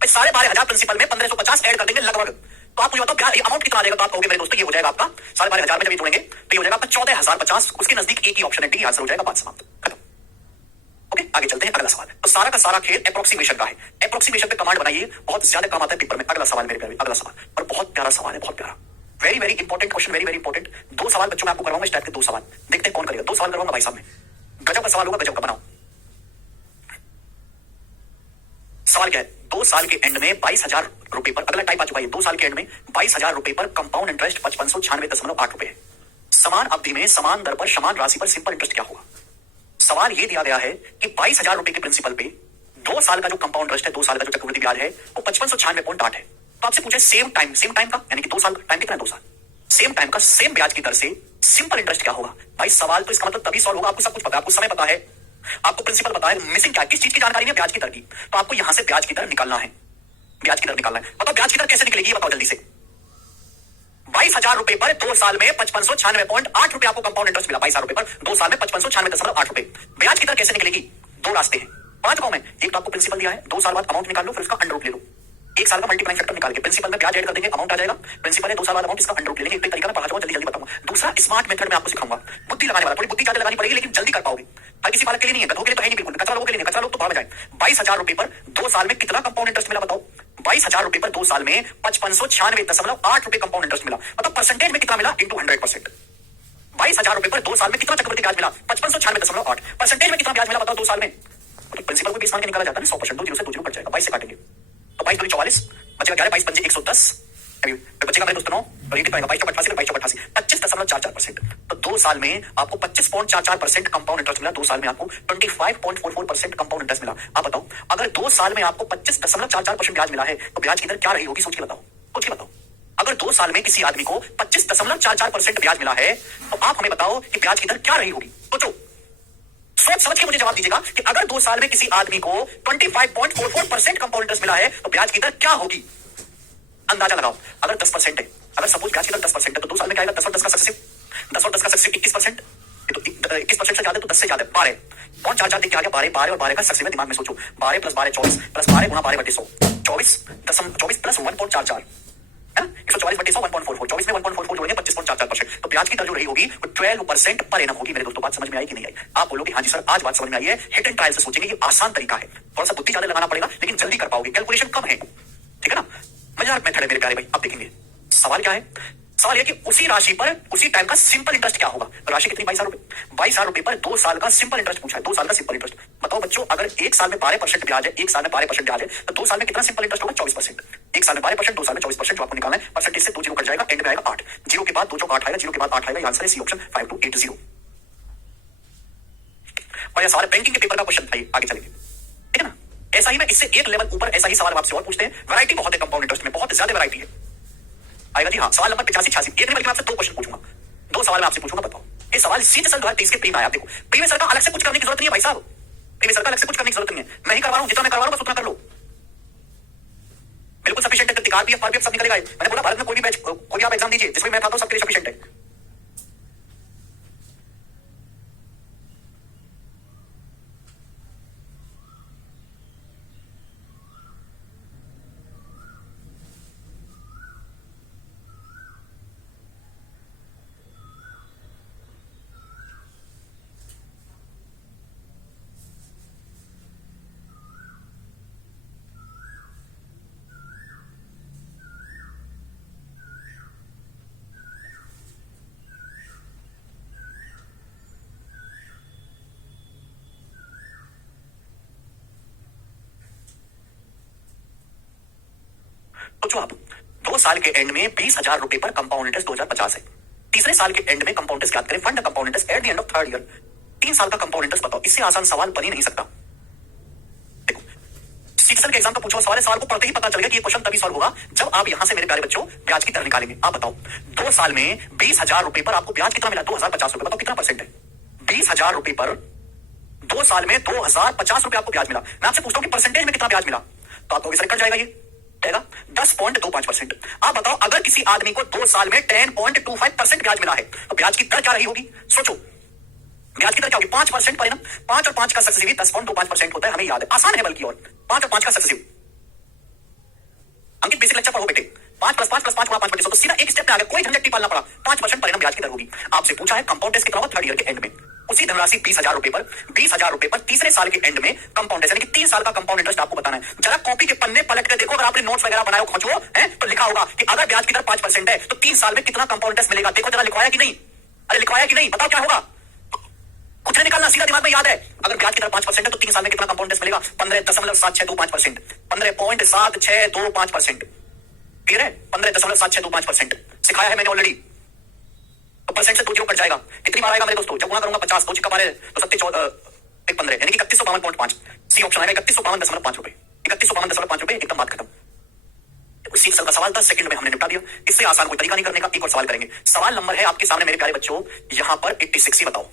12,500 प्रिंसिपल में 1550 ऐड कर देंगे लगभग। तो आप मुझे बताओ ब्याज अमाउंट कितना आ जाएगा? तो आप कहोगे मेरे दोस्तों ये हो जाएगा आपका 12,500 में जब ये जोड़ेंगे तो ये हो जाएगा आपका 14,050। उसके नजदीक एक ही ऑप्शन है डी, आंसर हो जाएगा। बात समाप्त, खत्म। ओके, आगे चलते हैं। अगला सवाल। तो सारा का सारा खेल अप्रोक्सीमेशन का है। अप्रोक्सीमेशन पे कमांड बनाइए, बहुत ज्यादा काम आता है पेपर में। अगला सवाल मेरे प्यारे, अगला सवाल, और बहुत प्यारा सवाल है, बहुत प्यारा, very very important question, very very important. 2 सवाल बच्चों में आपको करवाऊंगा इस टाइप के 2 सवाल, देखते हैं कौन करेगा। 2 सवाल करवाऊंगा भाई साहब में, गजब का सवाल होगा, गजब का। बनाओ सवाल क्या है? 2 साल के एंड में 22,000 रुपए पर, अगला टाइप आ चुका है। 2 साल के एंड में 22,000 रुपए पर कंपाउंड इंटरेस्ट 5596.8 रुपए है। समान अवधि में समान दर पर समान राशि पर सिंपल इंटरेस्ट क्या होगा? सवाल ये दिया गया है कि 22,000 रुपए के प्रिंसिपल पे 2 साल का जो कंपाउंड इंटरेस्ट है, 2 साल का जो चक्रवृद्धि ब्याज है, वो 5596.8 है। तो आपसे पूछे सेम टाइम का, यानी कि 2 साल टाइम कितना है? 2 साल। सेम टाइम का सेम ब्याज की दर से सिंपल इंटरेस्ट क्या होगा? भाई सवाल तो इसका मतलब तभी सॉल्व होगा, आपको सब कुछ पता है, आपको समय पता है, आपको प्रिंसिपल पता है, मिसिंग क्या, किस चीज की जानकारी है? ब्याज की दर की। तो आपको यहां से ब्याज की दर निकालना है, ब्याज की दर निकालना है। बताओ ब्याज की दर कैसे निकलेगी, ये बताओ जल्दी से। 22,000 रुपए पर 2 साल में 5596.8 रुपए आपको कंपाउंड इंटरेस्ट मिला। 22,000 रुपए पर 2 साल में 5596.8 रुपए। ब्याज की दर कैसे निकलेगी? 2 रास्ते हैं, 5 कॉम है। एक तो आपको प्रिंसिपल दिया है, 2 साल बाद अमाउंट निकाल लो, फिर उसका अंडर रूट ले लो। 1 साल का मल्टीप्लाइंग फैक्टर निकाल के प्रिंसिपल में ब्याज ऐड कर देंगे, अमाउंट आ जाएगा। प्रिंसिपल है 2 साल बाद अमाउंट, इसका अंडर रूट ले लेंगे। एक तरीका मैं पढ़ाऊंगा, जल्दी जल्दी बताऊंगा। दूसरा स्मार्ट मेथड में आपको सिखाऊंगा, बुद्धि लगाने वाला। थोड़ी बुद्धि ज्यादा लगानी पड़ेगी, लेकिन जल्दी कर पाओगे। हर किसी बालक के लिए नहीं है, गधों के लिए तो है नहीं बिल्कुल, कचरा लोगों के लिए, कचरा लोग तो भाड़ में जाए। 22,000 रुपए पर 2 साल में कितना कंपाउंड इंटरेस्ट मिला बताओ? 22,000 रुपए पर 2 साल में 5596.8 रुपए कंपाउंड इंटरेस्ट मिला। मतलब परसेंटेज में कितना मिला? इंटू 100%। 22,000 रुपए पर 2 साल में कितना चक्रवृद्धि ब्याज मिला? 5596.8। परसेंटेज में कितना ब्याज मिला बताओ 2 साल में? तो प्रिंसिपल को 20 मान के निकाला जाता है ना, 100%। 2 जीरो से 2 जीरो कट जाएगा, 22 से काटेंगे तो 22 दूनी 44, बचेगा 11, 22 पंजे 110, बचेगा मेरे दोस्तों 9, और ये कितना आएगा? 2288, 2288, 25.44%। तो 2 साल में आपको 25.44% कंपाउंड इंटरेस्ट मिला। 2 साल में आपको 25.44% कंपाउंड इंटरेस्ट मिला। आप बताओ, अगर 2 साल में आपको 25.44% ब्याज मिला है तो ब्याज की दर क्या रही होगी? सोच के बताओ, सोच के बताओ। अगर 2 साल में किसी आदमी को 25.44% ब्याज मिला है तो आप हमें बताओ कि ब्याज की दर क्या रही होगी? सोचो, सोच समझ के मुझे जवाब दीजिएगा कि अगर 2 साल में किसी आदमी को 25.44% कंपाउंड इंटरेस्ट मिला है तो ब्याज की दर क्या होगी? अंदाजा लगाओ। अगर 10% है, अगर सपोज ब्याज की दर 10% है तो 2 साल में क्या आएगा? 10 और 10 का सक्सेसिव, 10 और 10 का सक्सेसिव 21%। तो 21% से ज्यादा तो 10 से ज्यादा 12, कौन 4 4 देख के आ गया? 12, 12 और 12 का सक्सेसिव दिमाग में सोचो। 12 प्लस 12 24, प्लस 12 गुणा 12/100, 24 प्लस 1.44 है, 144/100 1.44, 24 में 1.44 जोड़ेंगे 25.44%। तो ब्याज की दर जो रही होगी वो 12% पर एनम होगी। मेरे दोस्तों बात समझ में आई कि नहीं आई? आप बोलोगे हाँ जी सर, आज बात समझ में आई है। हिट एंड ट्रायल से सोचेंगे, ये आसान तरीका है, थोड़ा सा बुद्धि ज्यादा लगाना पड़ेगा लेकिन जल्दी कर पाओगे, कैलकुलेशन कम है, ठीक है ना? मजेदार मेथड है मेरे प्यारे भाई। आप देखेंगे सवाल क्या है। सवाल यह कि उसी राशि पर उसी टाइम का सिंपल इंटरेस्ट क्या होगा? राशि कितनी? 22,000 रुपए। 22,000 रुपए पर 2 साल का सिंपल इंटरेस्ट पूछा है, 2 साल का सिंपल इंटरेस्ट। बताओ बच्चों, अगर 1 साल में 12% ब्याज है, 1 साल में 12% ब्याज है, तो 2 साल में कितना सिंपल इंटरेस्ट होगा? 24%। 1 साल में 12%, 2 साल में 24%, जो आपको निकालना है। परसेंटेज से 2 जीरो कट जाएगा, एंड में आएगा 8। जीरो के बाद 2 चौक 8 आएगा, जीरो के बाद 8 आएगा। आंसर है सी ऑप्शन 5280। और यह सवाल बैंकिंग के पेपर का क्वेश्चन था, आगे चलेंगे, ठीक है ना? ऐसा ही मैं इससे एक लेवल ऊपर ऐसा ही सवाल आपसे और पूछते हैं। वैरायटी बहुत है कंपाउंड इंटरेस्ट में, बहुत ज्यादा वैरायटी है। आएगा जी हाँ। सवाल नंबर 85-86, एक नहीं बल्कि मैं आपसे 2 क्वेश्चन पूछूंगा, 2 सवाल मैं आपसे पूछूंगा। बताओ, ये सवाल सीधे सल 2023 के प्री में आया। देखो, प्री में सर का अलग से कुछ करने की जरूरत नहीं है भाई साहब, प्री में सर का अलग से कुछ करने की जरूरत नहीं है। मैं ही करवा रहा हूं, जितना मैं करवा रहा हूं बस उतना कर लो, बिल्कुल सफिशिएंट है। तिकार भी आरपीएफ सब निकलेगा। मैंने बोला भारत में कोई भी बैच, कोई आप एग्जाम दीजिए जिसमें मैं था तो सबके लिए सफिशिएंट है। सोचो आप, 2 साल के एंड में 20,000 रुपए पर कंपाउंड इंटरेस्ट 2050 है। तीसरे साल के एंड में कंपाउंड इंटरेस्ट याद करें, fund compound interest at the end of third year. 3 साल का कंपाउंड इंटरेस्ट बताओ, इससे आसान सवाल बन ही नहीं सकता। देखो, सीटीएसएल के एग्जाम का पूछा सवाल है, सवाल को पढ़ते ही पता चलेगा कि ये क्वेश्चन तभी सॉल्व होगा जब आप यहां से मेरे प्यारे बच्चों ब्याज की दर निकालेंगे। आप बताओ, 2 साल में 20,000 रुपए पर आपको ब्याज कितना मिला? 2050 रुपए। बताओ कितना परसेंट है? 20,000 रुपए पर 2 साल में 2050 रुपए आपको ब्याज मिला। मैं आपसे पूछता हूं कि परसेंटेज में कितना ब्याज मिला, तो आपको कट जाएगा, ये जाएगा 10.25%। आप बताओ, अगर किसी आदमी को 2 साल में 10.25% ब्याज मिला है तो ब्याज की दर क्या रही होगी? सोचो, ब्याज की दर क्या होगी? 5% पर ना, 5 और 5 का सक्सेसिव 10.25% होता है, हमें याद है, आसान है बल्कि, और 5 और 5 का सक्सेसिव। अंकित बेसिक लेक्चर पढ़ो बेटे, 5 + 5 + 5 × 5 तो सीधा एक स्टेप में आ गया, कोई झंझट नहीं पालना पड़ा। 5% पर ब्याज की दर होगी। आपसे पूछा है कंपाउंड इंटरेस्ट कितना होगा थर्ड ईयर के एंड में, उसी धनराशि 20,000 रुपए पर 20,000 रुपए पर तीसरे साल के एंड में कंपाउंड यानी कि 3 साल का कंपाउंड इंटरेस्ट आपको बताना है। जरा कॉपी के पन्ने पलट कर देखो, अगर आपने नोट्स वगैरह बनाए खोजो है तो लिखा होगा कि अगर ब्याज की दर 5% है तो 3 साल में कितना कंपाउंड इंटरेस्ट मिलेगा। देखो जरा लिखवाया कि नहीं, अरे लिखवाया कि नहीं, बताओ क्या होगा, कुछ नहीं निकालना, सीधा दिमाग में याद है। अगर ब्याज की दर 5% है तो 3 साल में कितना कंपाउंड इंटरेस्ट मिलेगा? 15.7625%, 15.7625%। क्लियर है? 15.7625% सिखाया है मैंने ऑलरेडी। तो परसेंट से 2 जीरो कट जाएगा। कितनी बार आएगा मेरे दोस्तों? जब गुणा करूंगा 50, 2 चिक्का मारे तो 15 यानी कि 3152.5। सी ऑप्शन आएगा 3152.5 रुपए, 3152.5 रुपए, एकदम बात खत्म। उसी का सवाल 10 सेकंड में हमने निपटा दिया। इससे आसान कोई तरीका नहीं करने का। एक और सवाल करेंगे। सवाल नंबर है आपके सामने मेरे प्यारे बच्चों, यहां पर 86 ही बताओ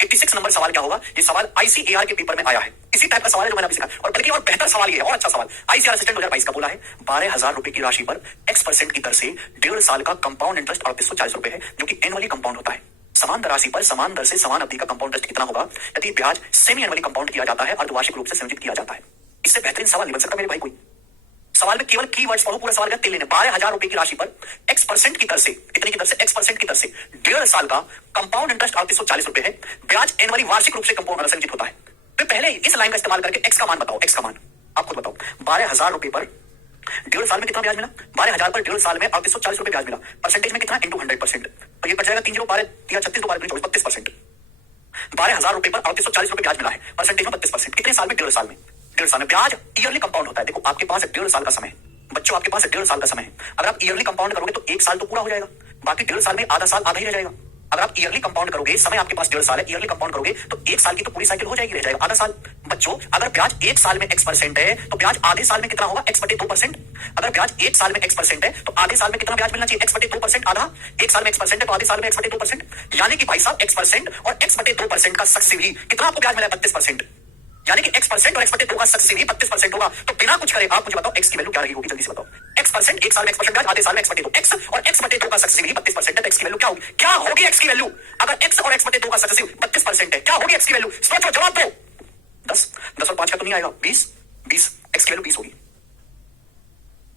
86 नंबर सवाल क्या होगा? ये सवाल आईसीएआर के पेपर में आया है, इसी टाइप का सवाल है जो मैंने अभी सिखाया, और बल्कि और बेहतर सवाल ये है, और अच्छा सवाल। आईसीएआर असिस्टेंट 2022 का बोला है 12,000 रुपए की राशि पर x% की दर से 1.5 साल का कंपाउंड इंटरेस्ट 3840 रुपए है, जो कि एनुअली कंपाउंड होता है। समान राशि पर समान दर से समान अवधि का कंपाउंड इंटरेस्ट कितना होगा यदि ब्याज सेमी एनुअली कंपाउंड किया जाता है, अर्धवार्षिक रूप से संयोजित किया जाता है? इससे बेहतरीन सवाल नहीं बन सकता मेरे भाई कोई। सवाल में केवल कीवर्ड्स पढ़ो, पूरा सवाल का तेल लेने। 12,000 रुपए की राशि पर x% की दर से, कितने की दर से? x% की दर से 1.5 साल का कंपाउंड इंटरेस्ट 3840 रुपए है, ब्याज एनुअली वार्षिक रूप से कंपाउंड संचित होता है। तो पहले इस लाइन का इस्तेमाल करके x का मान बताओ, x का मान आप खुद बताओ। 12,000 रुपए पर 1.5 साल में कितना ब्याज मिला? 12,000 पर 1.5 साल में 3840 रुपए ब्याज मिला। परसेंटेज में कितना? इंटू 100%, तो ये कट जाएगा 3 0 12 3 36 2 12 24 32%। 12,000 रुपए पर 3840 रुपए ब्याज मिला है, परसेंटेज में 32%। कितने साल में? 1.5 साल में। 1.5 साल में ब्याज ईयरली कंपाउंड होता है। देखो आपके पास 1.5 साल का समय है बच्चों, आपके पास 1.5 साल का समय है। अगर आप ईयरली कंपाउंड करोगे तो 1 साल तो पूरा हो जाएगा, बाकी 1.5 साल में आधा साल आधा ही रह जाएगा। अगर आप ईयरली कंपाउंड करोगे, समय आपके पास 1.5 साल है, ईयरली कंपाउंड करोगे तो 1 साल की तो पूरी साइकिल हो जाएगी, रह जाएगा आधा साल। बच्चों अगर ब्याज 1 साल में x% है तो ब्याज आधे साल में कितना होगा? x/2%। अगर ब्याज 1 साल में x% है तो आधे साल में कितना ब्याज मिलना चाहिए? x/2%। आधा 1 साल में x% है तो आधे साल में x/2%, यानी कि भाई साहब x% और x/2% का सक्सेसिव ही कितना आपको ब्याज मिला है? 32%, यानी कि x% और x/2 का सक्सेसिव ही 32% होगा। तो बिना कुछ करे आप मुझे बताओ x की वैल्यू क्या रही होगी, जल्दी से बताओ। x% 1 साल में x% ब्याज, आधे साल में x/2, x और x/2 का सक्सेसिव ही 32% है, तो x की वैल्यू क्या होगी? क्या होगी x की वैल्यू? अगर x और x/2 का सक्सेसिव 32% है, क्या होगी x की वैल्यू? सोचो, जवाब दो। 10 और 5 का तो नहीं आएगा, 20 x की वैल्यू 20 होगी।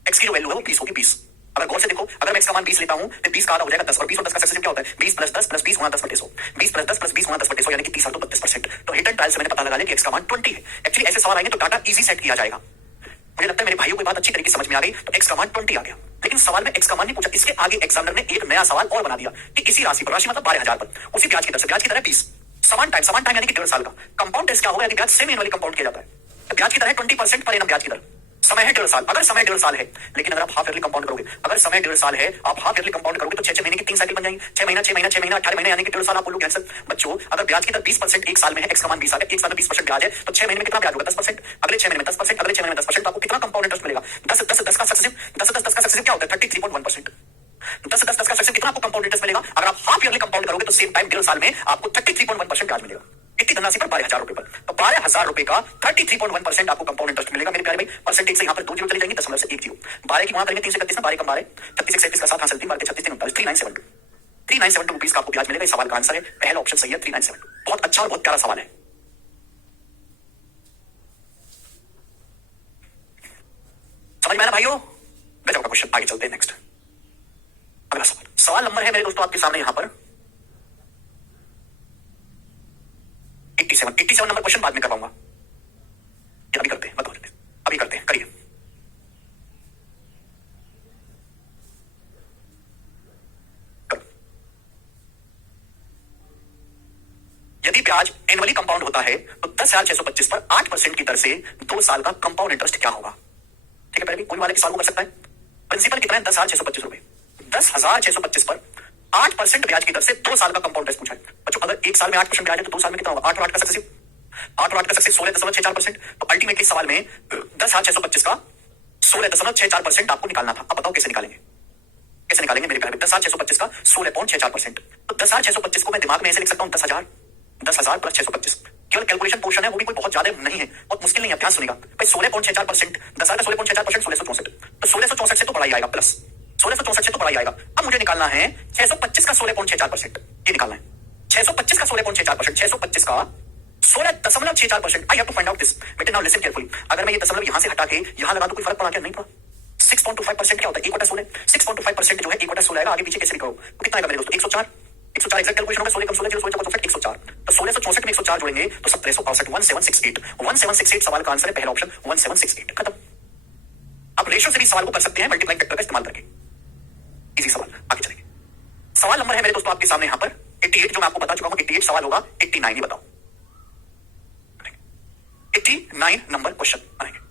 x की जो वैल्यू है वो 20 होगी, 20। अगर गौर से देखो, अगर मैं x का मान 20 लेता हूं तो 20 का आधा हो जाएगा 10, और 20 और 10 का सक्सेसिव क्या होता है? 20 + 10 + 20 × 10/100, 20 + 10 + 20 × 10/100, यानी कि 30 तो 32%। तो हिट एंड ट्रायल से मैंने पता लगा लिया कि x का मान 20 है। एक्चुअली ऐसे सवाल आएंगे तो डाटा इजी सेट किया जाएगा। मुझे लगता है मेरे भाइयों को बात अच्छी तरीके से समझ में आ गई। तो x का मान 20 आ गया, लेकिन सवाल में x का मान नहीं पूछा। इसके आगे एग्जामिनर ने एक नया सवाल और बना दिया कि इसी राशि पर, राशि मतलब 12,000 पर, उसी ब्याज की दर से, ब्याज की दर है 20, समान टाइम यानी कि 1.5 साल का कंपाउंड टेस्ट क्या होगा यदि ब्याज सेमी एनुअली कंपाउंड किया जाता है? तो ब्याज की दर है 20% पर एनम ब्याज की दर, समय है 1.5 साल। अगर समय 1.5 साल है, लेकिन अगर आप हाफ ईयरली कंपाउंड करोगे, अगर समय 1.5 साल है, आप हाफ ईयरली कंपाउंड करोगे तो 6 महीने की 3 साइकिल बन जाएंगी। 6 महीना 6 महीना 6 महीना 18 महीने, यानी कि 1.5 साल आप बोलोगे आंसर। बच्चों अगर ब्याज की दर 20% 1 साल में है, x का मान 20 आ गया, 1 साल में 20% ब्याज है, तो 6 महीने में कितना ब्याज होगा? 10%। अगले 6 महीने में 10%, अगले 6 महीने में 10%, तो आपको कितना कंपाउंड इंटरेस्ट मिलेगा? 10 10 10 का सक्सेसिव, 10 10 10 का सक्सेसिव क्या होता है? 33.1%। 10 10 10 का सक्सेसिव कितना आपको कंपाउंड इंटरेस्ट मिलेगा? अगर आप हाफ ईयरली कंपाउंड करोगे तो सेम टाइम 1.5 साल में आपको 33.1% ब्याज मिलेगा। कितनी धनराशि पर? 12,000 रुपए पर। तो 12,000 रुपए का 33.1% आपको कंपाउंड इंटरेस्ट मिलेगा मेरे प्यारे भाई। परसेंटेज से यहां पर 2 जीरो चली जाएंगे, 10.1 जीरो। 12 की गुणा करेंगे 3 से 31 में, 12 कम 12, 36 37 का 7 हासिल 3 12 36 39 3972 3972 रुपीस का आपको ब्याज मिलेगा। इस सवाल का आंसर है पहला ऑप्शन सही है, 3972। बहुत अच्छा और बहुत प्यारा सवाल है। समझ में आया भाइयों? गजब का क्वेश्चन। आगे चलते हैं नेक्स्ट, अगला सवाल। सवाल नंबर है मेरे दोस्तों आपके सामने यहां पर 87 नंबर क्वेश्चन बाद में करवाऊंगा, अभी करते हैं, बताओ अभी करते हैं, करिए। यदि ब्याज एनुअली कंपाउंड होता है तो 10,625 पर 8% की दर से 2 साल का कंपाउंड इंटरेस्ट क्या होगा? ठीक है, पहले भी कोई वाले की सॉल्व कर सकता है। प्रिंसिपल कितना है? 10,625 रुपए। 10,625 पर 8% ब्याज की दर से 2 साल का कंपाउंड इंटरेस्ट पूछा है बच्चों। अगर 1 साल में 8% ब्याज है तो 2 साल में कितना होगा? 8 और 8 का सक्सेसिव, 8 और 8 का सक्सेसिव 16.64%। तो अल्टीमेटली सवाल में 10,625 का 16.64% आपको निकालना था। अब बताओ कैसे निकालेंगे? कैसे निकालेंगे मेरे प्यारे? 10,625 का 16.64%। तो 10,625 को मैं दिमाग में ऐसे लिख सकता हूं 10,000, 10,000 प्लस 625। केवल कैलकुलेशन पोर्शन है, वो भी कोई बहुत ज्यादा नहीं है, बहुत मुश्किल नहीं है। ध्यान सुनिएगा भाई, 16.64%, 10,000 का 16.64% 1664। तो 1664 से तो बड़ा ही आएगा, प्लस 1664 से तो बड़ा ही आएगा। अब मुझे निकालना है 625 का 16.64%, ये निकालना है 625 का 16.64%, 625 का 16.64%। I have to find out this. बेटे नाउ लिसन केयरफुली। अगर मैं ये दशमलव यहां से हटा के यहां लगा तो कोई फर्क पड़ा क्या? नहीं पड़ा। 6.25% क्या होता है? 1/16। 6.25% जो है 1/16 आएगा। आगे पीछे कैसे निकालो? तो कितना आएगा मेरे दोस्तों? 104। 104 एक्सैक्ट कैलकुलेशन होगा। 16 कम 16 0 16 परफेक्ट 104। तो 1664 में 104 जोड़ेंगे तो 1768, 1768। 1768 सवाल का आंसर है, पहला ऑप्शन 1768। खत्म। अब रेशियो से भी सवाल को कर सकते हैं मल्टीप्लाइंग फैक्टर का इस्तेमाल करके। इजी सवाल। आगे चलेंगे। सवाल नंबर है मेरे दोस्तों आपके सामने यहां पर 88, जो मैं आपको बता चुका हूं 88। सवाल होगा 89। ये बताओ 89 नंबर क्वेश्चन आएंगे।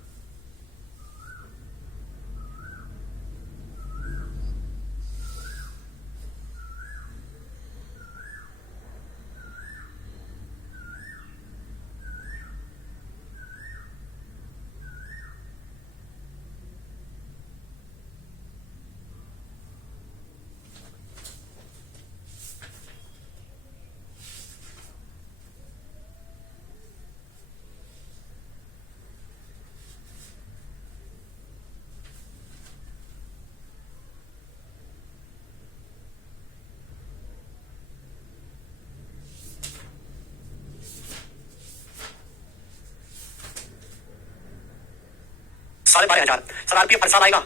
साढ़े 12,000 सर। आरपीएफ हर साल आएगा?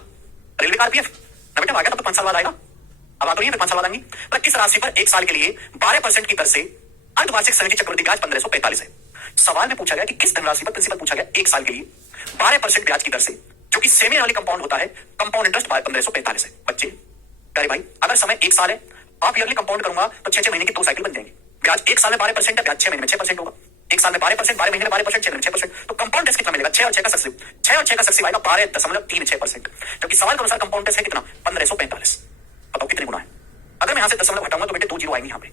रेलवे का आरपीएफ ना बेटा, आ गया तब तो 5 साल बाद आएगा। अब आते हैं 5 साल बाद आएंगी। पर किस राशि पर 1 साल के लिए 12% की दर से अर्धवार्षिक संचयी चक्रवृद्धि ब्याज 1545 है? सवाल में पूछा गया कि किस धनराशि पर प्रिंसिपल पूछा गया 1 साल के लिए 12% ब्याज की दर से, जो कि सेमी वाली कंपाउंड होता है, कंपाउंड इंटरेस्ट 1545 है। बच्चे अरे भाई, अगर समय 1 साल है, आप ईयरली कंपाउंड करूंगा तो 6 महीने की 2 साइकिल बन जाएंगे। ब्याज 1 साल में 12% है, ब्याज 6 महीने में 6% होगा। 1 साल में 12%, 12 महीने में 12%, 6 महीने में 6%। तो कंपाउंड इंटरेस्ट कितना मिलेगा? 6 और 6 का सक्सेसिव, 6 और 6 का सक्सेसिव आएगा 12.36%। जबकि सवाल के अनुसार कंपाउंड इंटरेस्ट है कितना? 1545। बताओ कितने गुना है? अगर मैं यहां से दशमलव हटाऊंगा तो बेटे 2 जीरो आएंगे यहाँ पे।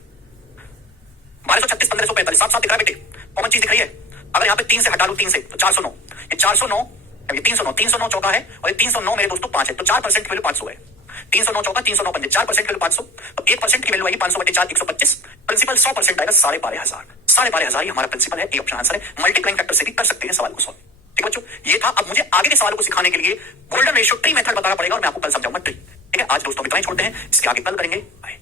1236, 1545, साफ साफ दिख रहा है बेटे, कॉमन चीज दिख रही है। अगर यहाँ पे 3 से हटा लू, 3 से तो 409। ये 409, ये 309 चौका है और ये 309 मेरे दोस्तों 5 है, तो 4% की वैल्यू 500 है। 309 चौका, 309 पंजे, 4% की वैल्यू 500। तो 1% की वैल्यू आएगी 500/4, 125। प्रिंसिपल 100% आएगा 12,500। 12,500 हमारा प्रिंसिपल है। ए ऑप्शन आंसर है। मल्टीप्लाइंग फैक्टर से भी कर सकते हैं सवाल को सॉल्व। ठीक है बच्चों, ये था। अब मुझे आगे के सवालों को सिखाने के लिए गोल्डन रेशियो ट्री मेथड बताना पड़ेगा और मैं आपको कल समझाऊंगा ट्री। ठीक है, आज दोस्तों इतना ही छोड़ते हैं, इसके आगे कल करेंगे। बाय।